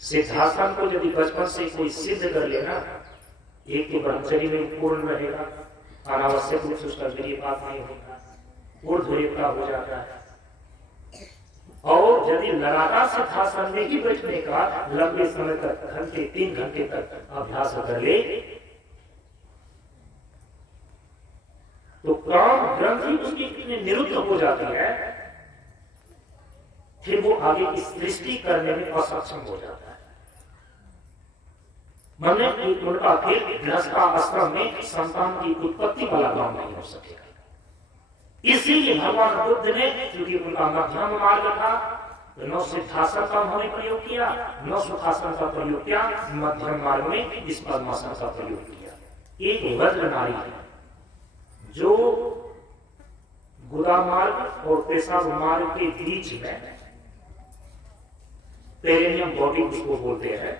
सिद्धासन को यदि बचपन से कोई सिद्ध कर लेना, एक तो ब्रह्मचर्य में पूर्ण रहेगा, अनावश्यक रूप से उसका वीर्यपात नहीं होगा, ऊर्ध्वरेखा हो जाता है। और यदि लगातार सिद्धासन में ही बैठने का लंबे समय तक, घंटे 3 घंटे तक अभ्यास कर ले, तो काम ग्रंथि उसकी इतनी निरुद्ध हो जाती है, फिर वो आगे की सृष्टि करने में असक्षम हो जाता है। माने उनका फिर गृहस्थाश्रम में संतान की उत्पत्ति वाला काम नहीं हो सकेगा। इसीलिए भगवान बुद्ध ने, क्योंकि उनका मध्यम मार्ग था, तो न सिद्धासन का उन्होंने प्रयोग किया, न सुखासन का प्रयोग किया, मध्यम मार्ग में इस पद्मासन का प्रयोग किया। एक वज्र नारी है जो गुदा मार्ग और पेशाब मार्ग के बीच में, पेरिनियम बॉडी उसको बोलते हैं,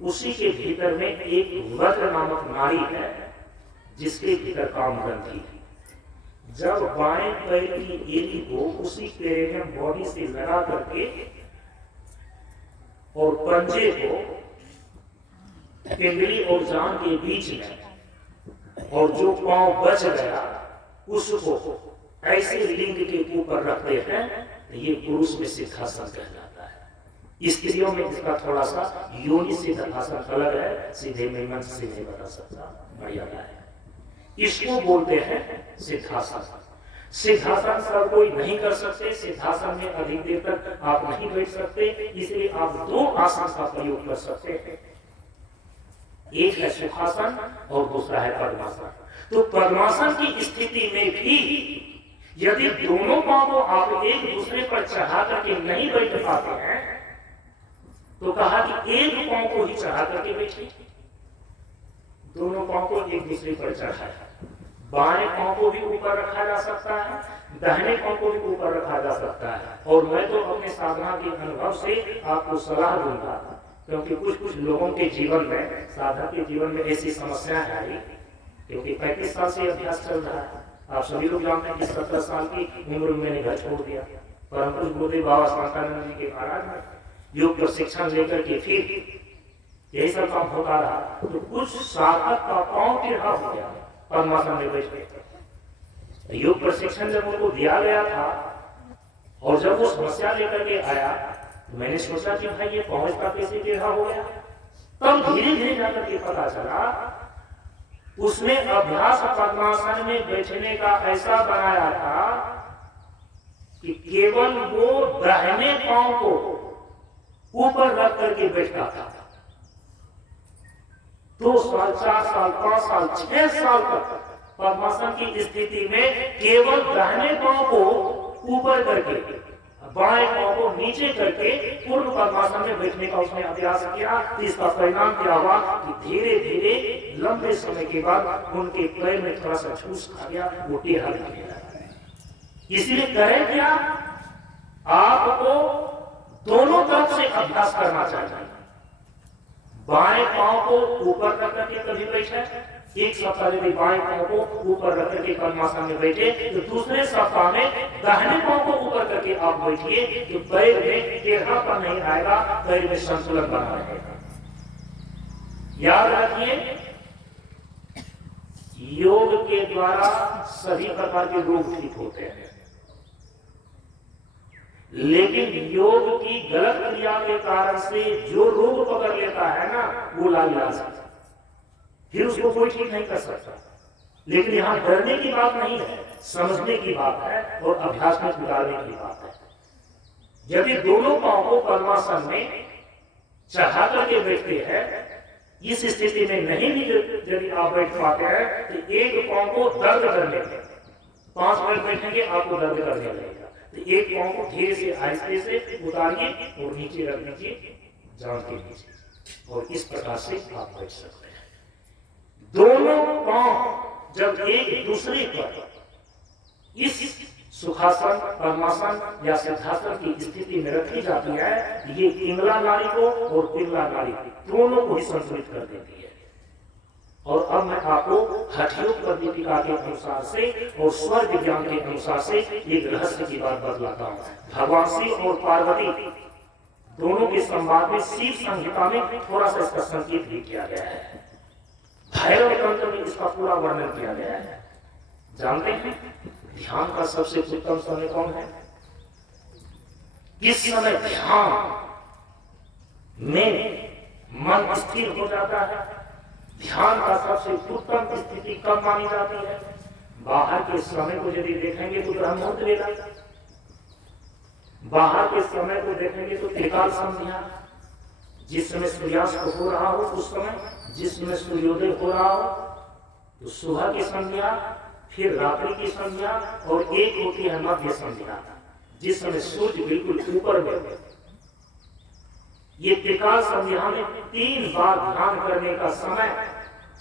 उसी के भीतर में एक वज्र नामक नाड़ी है जिसके भीतर काम ग्रंथि है। जब बाएं पैर की एड़ी को उसी पेरिनियम बॉडी से लगा करके और पंजे को पिंडली और जान के बीच में, और जो पांव बच गया उसको ऐसे लिंग के ऊपर रखते हैं, ये पुरुष में सिद्धासन कहलाता है। स्त्रियों में इसका थोड़ा सा योनि सिद्धासन अलग है, सीधे में मन से नहीं बता सकता, मर्यादा है। इसको बोलते हैं सिद्धासन। सिद्धासन सब कोई नहीं कर सकते, सिद्धासन में अधिक देर तक आप नहीं बैठ सकते, इसलिए आप 2 आसन का प्रयोग कर सकते हैं। एक है सुखासन और दूसरा है पद्मासन। तो पद्मासन की स्थिति में भी यदि दोनों पांव को आप एक दूसरे पर चढ़ा करके नहीं बैठ पाते हैं, तो कहा कि एक पांव को ही चढ़ा करके बैठिए। दोनों पांव को एक दूसरे पर चढ़ाया, बाएं पांव को भी ऊपर रखा जा सकता है, दाहिने पांव को भी ऊपर रखा जा सकता है। और मैं तो अपने साधना के अनुभव से आपको सलाह दूंगा क्योंकि कुछ कुछ लोगों के जीवन में, साधक के जीवन में ऐसी समस्याएं आई, क्योंकि 35 साल से अभ्यास चल रहा है। आप सभी लोग जानते हैं कि 17 साल की उम्र में मैंने घर छोड़ दिया। परम पूज्य गुरुदेव बाबा शांतानंद जी के महाराज ने योग प्रशिक्षण लेकर के फिर यही सब काम होता रहा, तो कुछ साधक का पांव टेढ़ा हो गया परमात्मा में बैठे। योग प्रशिक्षण जब उनको दिया गया था और जब वो समस्या लेकर के आया, तो मैंने सोचा कि भाई ये पांव इसका कैसे टेढ़ा हो गया। तब धीरे धीरे जाकर के पता चला उसने अभ्यास पद्मासन में बैठने का ऐसा बनाया था कि केवल वो दाहिने पांव को ऊपर रख करके बैठता था। 2 साल, 4 साल, 5 साल, 6 साल तक पद्मासन की स्थिति में केवल दाहिने पांव को ऊपर करके बाएं पांव को नीचे करके पूर्ण पद्मासन में बैठने का उसने अभ्यास किया। इसका परिणाम क्या हुआ कि धीरे धीरे लंबे समय के बाद उनके पैर में थोड़ा सा झूस खा गया, वो टेढ़ा लगने लगा। इसलिए करें क्या, आपको दोनों तरफ से अभ्यास करना चाहिए। बाएं पांव को ऊपर रख करके कभी बैठे, एक सप्ताह यदि बाएं पांव को ऊपर रख करके पद्मासन में बैठे, तो दूसरे सप्ताह में दाहिने पांव को ऊपर करके आप बैठिए, तो पैर में टेढ़ापन नहीं आएगा, पैर में संतुलन बना रहेगा। याद रखिए, योग के द्वारा सभी प्रकार के रोग ठीक होते हैं, लेकिन योग की गलत क्रिया के कारण से जो रोग पकड़ लेता है ना, वो लाइलाज है, फिर उसको कोई ठीक नहीं कर सकता। लेकिन यहां डरने की बात नहीं है, समझने की बात है और अभ्यास में उतारने की बात है। यदि दोनों पांव को पद्मासन में चढ़ा करके बैठते हैं, इस स्थिति में नहीं भी यदि आप बैठ पाते हैं, तो एक पांव को दर्द करने लगेगा। 5 मिनट बैठेंगे आपको दर्द करने लगेगा, तो एक पांव को धीरे से आहिस्ते से उतारिए और नीचे रख दीजिए, जान के नीचे, और इस प्रकार से आप बैठ सकते हैं। दोनों पांव जब एक दूसरे पर इस सुखासन, पद्मासन या सिद्धासन की स्थिति में रखी जाती है, ये पिंगला नाड़ी को और पिंगला नाड़ी दोनों को ही संतुलित कर देती है। और अब मैं आपको हठयोग पद्धतिका के अनुसार से और स्वर विज्ञान के अनुसार से एक रहस्य की बात बतलाता हूँ। भगवान शिव और पार्वती दोनों के संवाद में शिव संहिता में थोड़ा सा इसका संकेत भी किया गया है। भैरव तंत्र में इसका पूरा वर्णन किया गया है। जानते हैं ध्यान का सबसे उत्तम समय कौन है? किस समय ध्यान में मन स्थिर हो जाता है? ध्यान का सबसे उत्तम स्थिति कब मानी जाती है? बाहर के समय को यदि देखेंगे तो ब्रह्म मुहूर्त वेला, बाहर के समय को देखेंगे तो त्रिकाल संध्या, जिस समय सूर्यास्त हो रहा हो उस समय, जिस समय सूर्योदय हो रहा हो तो सुबह की संध्या, फिर रात्रि की संध्या, और एक होती है मध्य संध्या, जिस समय सूर्य बिल्कुल ऊपर में। ये त्रिकाल संध्या में 3 बार ध्यान करने का समय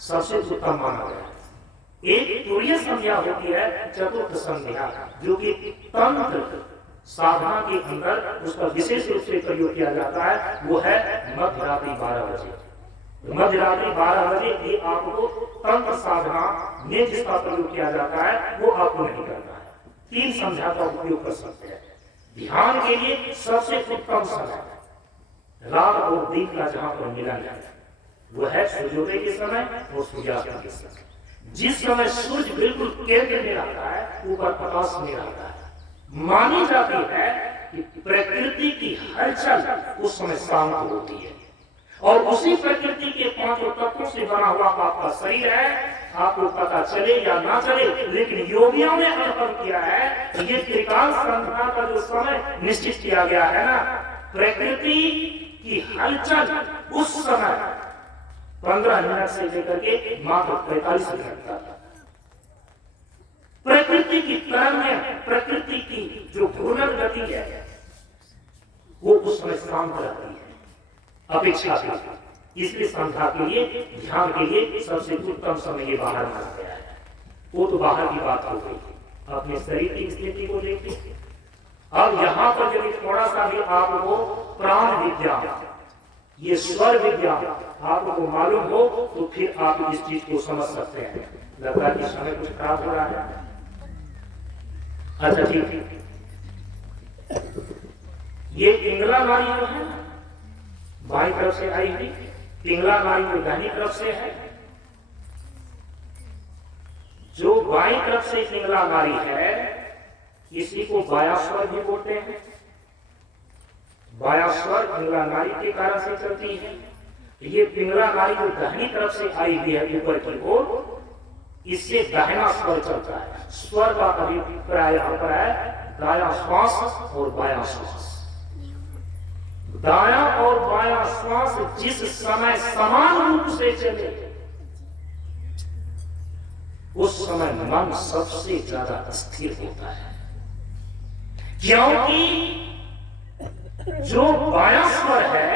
सबसे उत्तम माना गया है। एक तुरीय संध्या होती है, चतुर्थ संध्या, जो कि तंत्र साधना के अंदर उसका विशेष रूप से प्रयोग किया जाता है, वो है मध्य रात्रि 12 बजे। मध्य रात्रि 12 बजे ये आपको तंत्र साधना में जिसका प्रयोग किया जाता है वो आपको नहीं करना है। 3 संध्या का उपयोग कर सकते हैं। ध्यान के लिए सबसे उत्तम समय रात और दिन का जहां पर मिलन है वो है सूर्योदय के समय और सूर्यास्त के समय। जिस समय सूर्य बिल्कुल केंद्र में रहता है, ऊपर प्रकाश में रहता है, मानी जाती है कि प्रकृति की हलचल उस समय शांत होती है, और उसी प्रकृति के 5 तत्वों से बना हुआ आपका शरीर है। आपको पता चले या ना चले, लेकिन योगियों ने अनुभव किया है कि ये त्रिकाल संध्या का जो समय निश्चित किया गया है ना, प्रकृति की हलचल उस समय 15 मिनट से लेकर के मात्र 45 मिनट तक प्रकृति की तरंगें, प्रकृति की जो घूर्णन गति है वो उस समय शांत रहती है अपेक्षाकृत। इसलिए संध्या के लिए, ध्यान के लिए सबसे उत्तम समय ये बाहर माना गया है। वो तो बाहर की बात हो गई, अपने शरीर की स्थिति को देखिए। अब यहाँ पर यदि थोड़ा सा भी आपको प्राण विद्या ये स्वर विज्ञान आपको मालूम हो तो फिर आप इस चीज को समझ सकते हैं। लगता है कि समय कुछ खराब हो रहा है। अच्छा ठीक है, ये पिंगला नाड़ी जो है बाईं तरफ से आई हुई, पिंगला नाड़ी जो दाहिनी तरफ से है। जो बाईं तरफ से पिंगला नाड़ी है इसी को बायास्वर भी बोलते हैं। बायास्वर पिंगला नाड़ी के कारण से चलती है। ये पिंगला नाड़ी जो दाहिनी तरफ से आई हुई है ऊपर की ओर, इससे दाहिना स्वर चलता है। स्वर का अभिप्राय यहां पर है दायां श्वास और बायां श्वास। दायां और बायां श्वास जिस समय समान रूप से चले उस समय मन सबसे ज्यादा स्थिर होता है, क्योंकि जो बायां स्वर है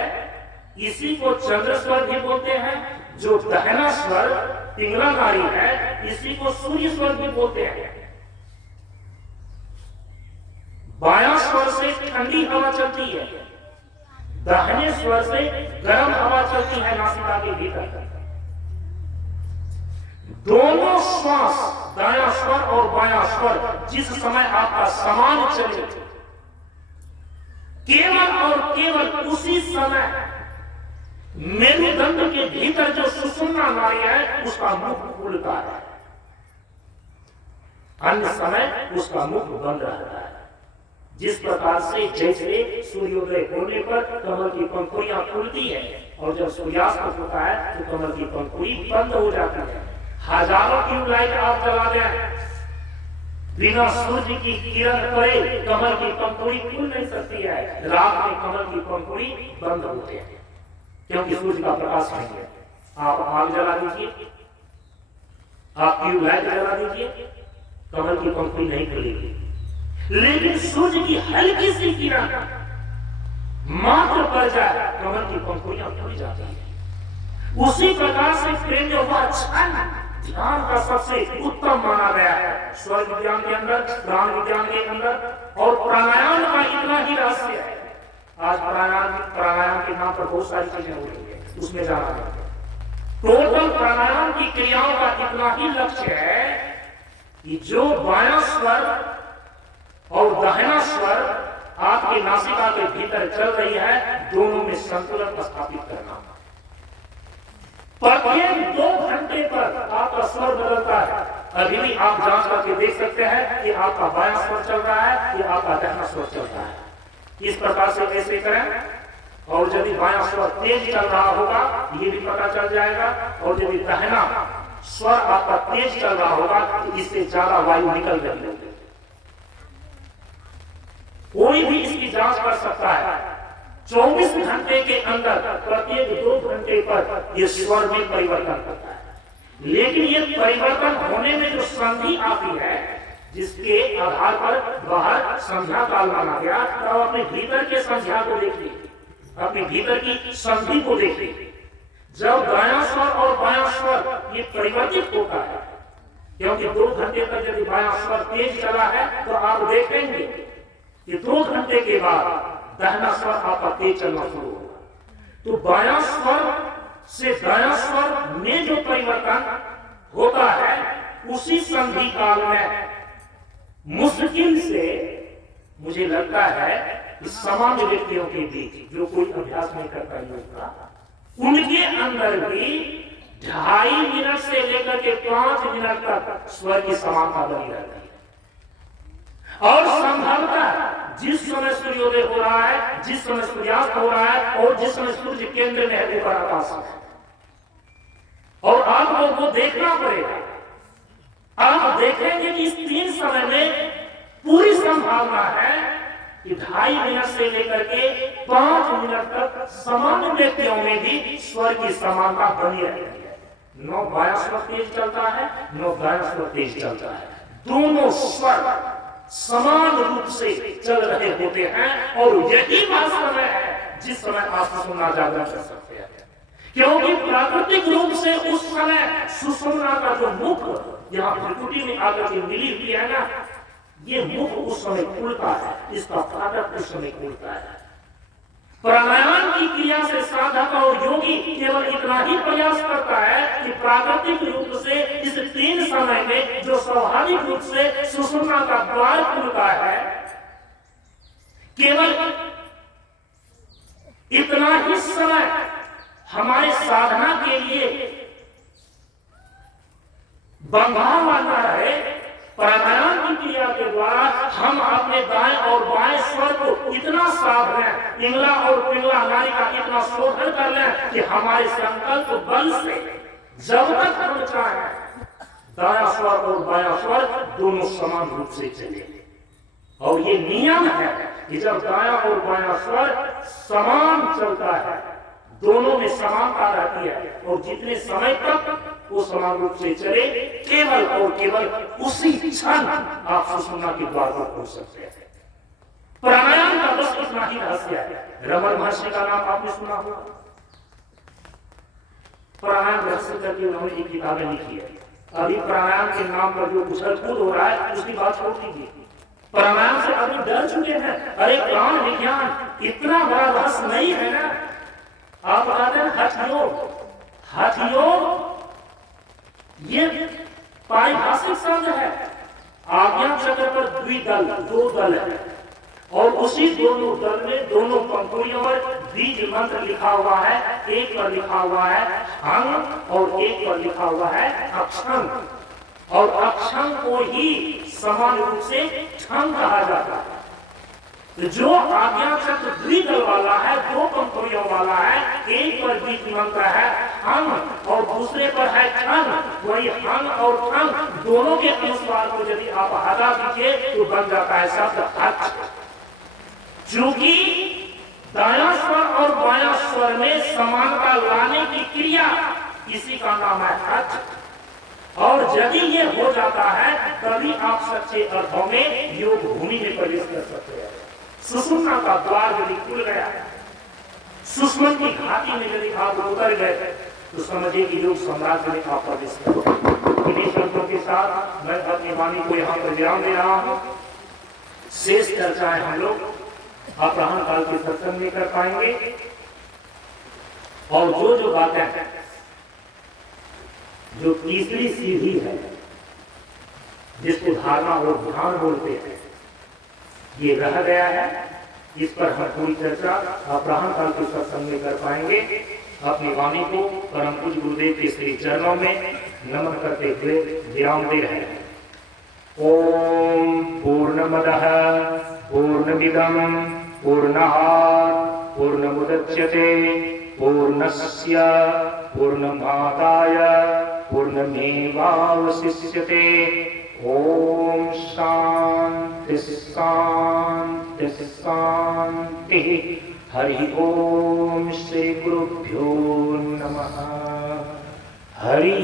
इसी को चंद्र स्वर भी बोलते हैं। जो दाहिना स्वर पिंगला नाड़ी है इसी को सूर्य स्वर भी बोलते हैं। बायां स्वर से ठंडी हवा चलती है, दाहिने स्वर से गर्म हवा चलती है नासिका के भीतर। दोनों श्वास दायां स्वर और बायां स्वर जिस समय आपका समान चले केवल और केवल उसी समय मेरुदंड के भीतर जो सुषुम्ना नाड़ी है उसका मुख खुलता है, अन्य समय उसका मुख बंद रहता है। जिस प्रकार से जैसे सूर्योदय होने पर कमल की पंखुड़ियां खुलती है और जब सूर्यास्त होता है तो कमल की पंखुड़ी बंद हो जाती है। हजारों ट्यूबलाइट आप जला दें, बिना सूर्य की किरण पड़े कमल की पंखुड़ी खुल नहीं सकती है। रात में कमल की पंखुड़ी बंद होती है क्योंकि सूर्य का प्रकाश नहीं है। आप आग जला दीजिए, आप ट्यूबलाइट जला दीजिए, कमल की पंखुड़ी नहीं खुलेगी। लेकिन सूर्य की हल्की सी किरण मात्र पड़ जाए कमल की पंखुड़ियां खुल जाती है। उसी प्रकार से प्रेम जो वह क्षण ध्यान का सबसे उत्तम माना गया है स्वर विज्ञान के अंदर, प्राण विज्ञान के अंदर। और प्राणायाम का इतना ही रहस्य है। आज प्राणायाम के नाम पर बहुत सारी चीजें हो रही है, उसमें जाना है। टोटल प्राणायाम की क्रियाओं का इतना ही लक्ष्य है कि जो बायां स्वर और दाहिना स्वर आपकी नासिका के भीतर चल रही है दोनों में संतुलन स्थापित करना। प्रत्येक 2 घंटे पर आपका स्वर बदलता है। अभी भी आप जांच करके देख सकते हैं कि आपका बायां स्वर चल रहा है या आपका दाहिना स्वर चल रहा है। इस प्रकार से ऐसे करें और यदि बायां स्वर तेज चल रहा होगा ये भी पता चल जाएगा, और यदि दाहिना स्वर आपका तेज चल रहा होगा तो इससे ज्यादा वायु निकल रही होगी। कोई भी इसकी जांच कर सकता है। 24 घंटे के अंदर प्रत्येक 2 घंटे पर यह स्वर में परिवर्तन करता है। लेकिन यह परिवर्तन होने में जो संधि आती है जिसके आधार पर बाहर संध्या काल माना गया, तो अपने भीतर के संध्या को देखिए, अपने भीतर की संधि को देखिए। जब दायां स्वर और बायां स्वर ये परिवर्तित होता है, क्योंकि 2 घंटे तक यदि बायां स्वर तेज चला है तो आप देखेंगे कि 2 घंटे के बाद दाहिना स्वर आपका तेज चलना शुरू होगा। तो बायां स्वर से दायां स्वर में जो परिवर्तन होता है उसी संधि काल में मुश्किल से मुझे लगता है कि सामान्य व्यक्तियों के बीच जो कोई अभ्यास नहीं करता योग का, उनके अंदर भी 2.5 मिनट से लेकर के 5 मिनट तक स्वर की समानता बनी रहती है। और संभवतः जिस समय सूर्योदय हो रहा है, जिस समय सूर्यास्त हो रहा है और जिस समय सूर्य केंद्र में है ऊपर आकाश में, और आपको वो देखना पड़ेगा। आप देखेंगे कि इस 3 समय में पूरी संभावना है कि 2.5 मिनट से लेकर के 5 मिनट तक सामान्य व्यक्तियों में भी स्वर की समानता बनी रहती है। न बायां स्वर तेज चलता है न दायां स्वर तेज चलता है, दोनों स्वर समान रूप से चल रहे होते हैं। और यही वह समय है जिस समय आप सुषुम्ना जागरण कर सकते हैं, क्योंकि प्राकृतिक रूप से उस समय सुषुम्ना का जो मुख यहाँ भ्रुकुटी में आकर के मिली हुई है ना, ये मुख उस समय खुलता है, इसका फाटक उस समय खुलता है। प्राणायाम की क्रिया से साधक और योगी केवल इतना ही प्रयास करता है कि प्राकृतिक रूप से इस 3 समय में जो स्वाभाविक रूप से सुषुम्ना का द्वार खुलता है, केवल इतना ही समय हमारे साधना के लिए बंधा हुआ न रहे। प्राणायाम की क्रिया के द्वारा हम अपने दाएं और बाएं स्वर को इतना साध लें, पिंगला और पिंगला नाड़ी का इतना शोधन कर लें कि हमारे संकल्प बल से जब तक हम चाहें दायां स्वर और बायां स्वर दोनों समान रूप से चले। और ये नियम है कि जब दायां और बायां स्वर समान चलता है, दोनों में समानता रहती है, और जितने समय तक वो समान रूप से चले, केवल और केवल उसी क्षण आप सुषुम्ना के द्वार को खोल सकते हैं। प्राणायाम का बस इतना ही रहस्य है। रमन महर्षि का नाम आपने सुना होगा। प्राणायाम रहस्य करके उन्होंने एक किताबें लिखी है। अभी प्राणायाम के नाम पर जो उछल कूद हो रहा है उसकी बात छोड़ दीजिए। प्राणायाम से अभी डर चुके हैं। अरे प्राण विज्ञान इतना बड़ा रहस्य नहीं है ना। आप बताते हैं हठ योग ये पारिभाषिक शब्द है। आज्ञा चक्र पर द्विदल, 2 दल है, और उसी दोनों दल में दोनों पंखुड़ियों पर बीज मंत्र लिखा हुआ है। एक पर लिखा हुआ है अंग और एक पर लिखा हुआ है अक्षंग, और अक्षंग को ही समान रूप से क्षंग कहा जाता है। तो जो आज्ञा चक्र द्विदल वाला है, 2 पंखुड़ियों वाला है, एक पर बीज मंत्र है हंग और दूसरे पर है खंग, वही हंग और खंग दोनों के अनुस्वार को यदि आप हटा दीजिए तो बन जाता है शब्द हठ। चूंकि दायां स्वर और बायां स्वर में समानता लाने की क्रिया, इसी का नाम है हठ। और यदि ये हो जाता है तभी आप सच्चे अर्थों में योग भूमि में प्रवेश कर सकते हैं। सुषुम्ना का द्वार यदि खुल गया, सुषुम्ना की घाटी में यदि आप उतर गए, तो समझिए कि योग साम्राज्य में आप प्रवेश कर। इन्हीं शब्दों के साथ मैं अपनी वाणी को यहाँ पर विराम दे रहा हूँ। शेष चर्चाएं हम लोग अपराह्न काल के सत्संग में कर पाएंगे। और जो बातें जो तीसरी सीढ़ी है, जिसको धारणा और ध्यान बोलते हैं, ये रह गया है। इस पर हम पूरी चर्चा अपराह्न काल के सत्संग में कर पाएंगे। अपनी वाणी को परम पूज्य गुरुदेव के श्री चरणों में नमन करते हुए विराम दे रहे हैं। ओम पूर्णमदः पूर्णमिदं पूर्णात् पूर्णमुदच्यते पूर्णस्य पूर्णमादाय पूर्णमेवावशिष्यते। ओम शांति शांति शांति। हरि ओम श्री गुरुभ्यो नमः। हरि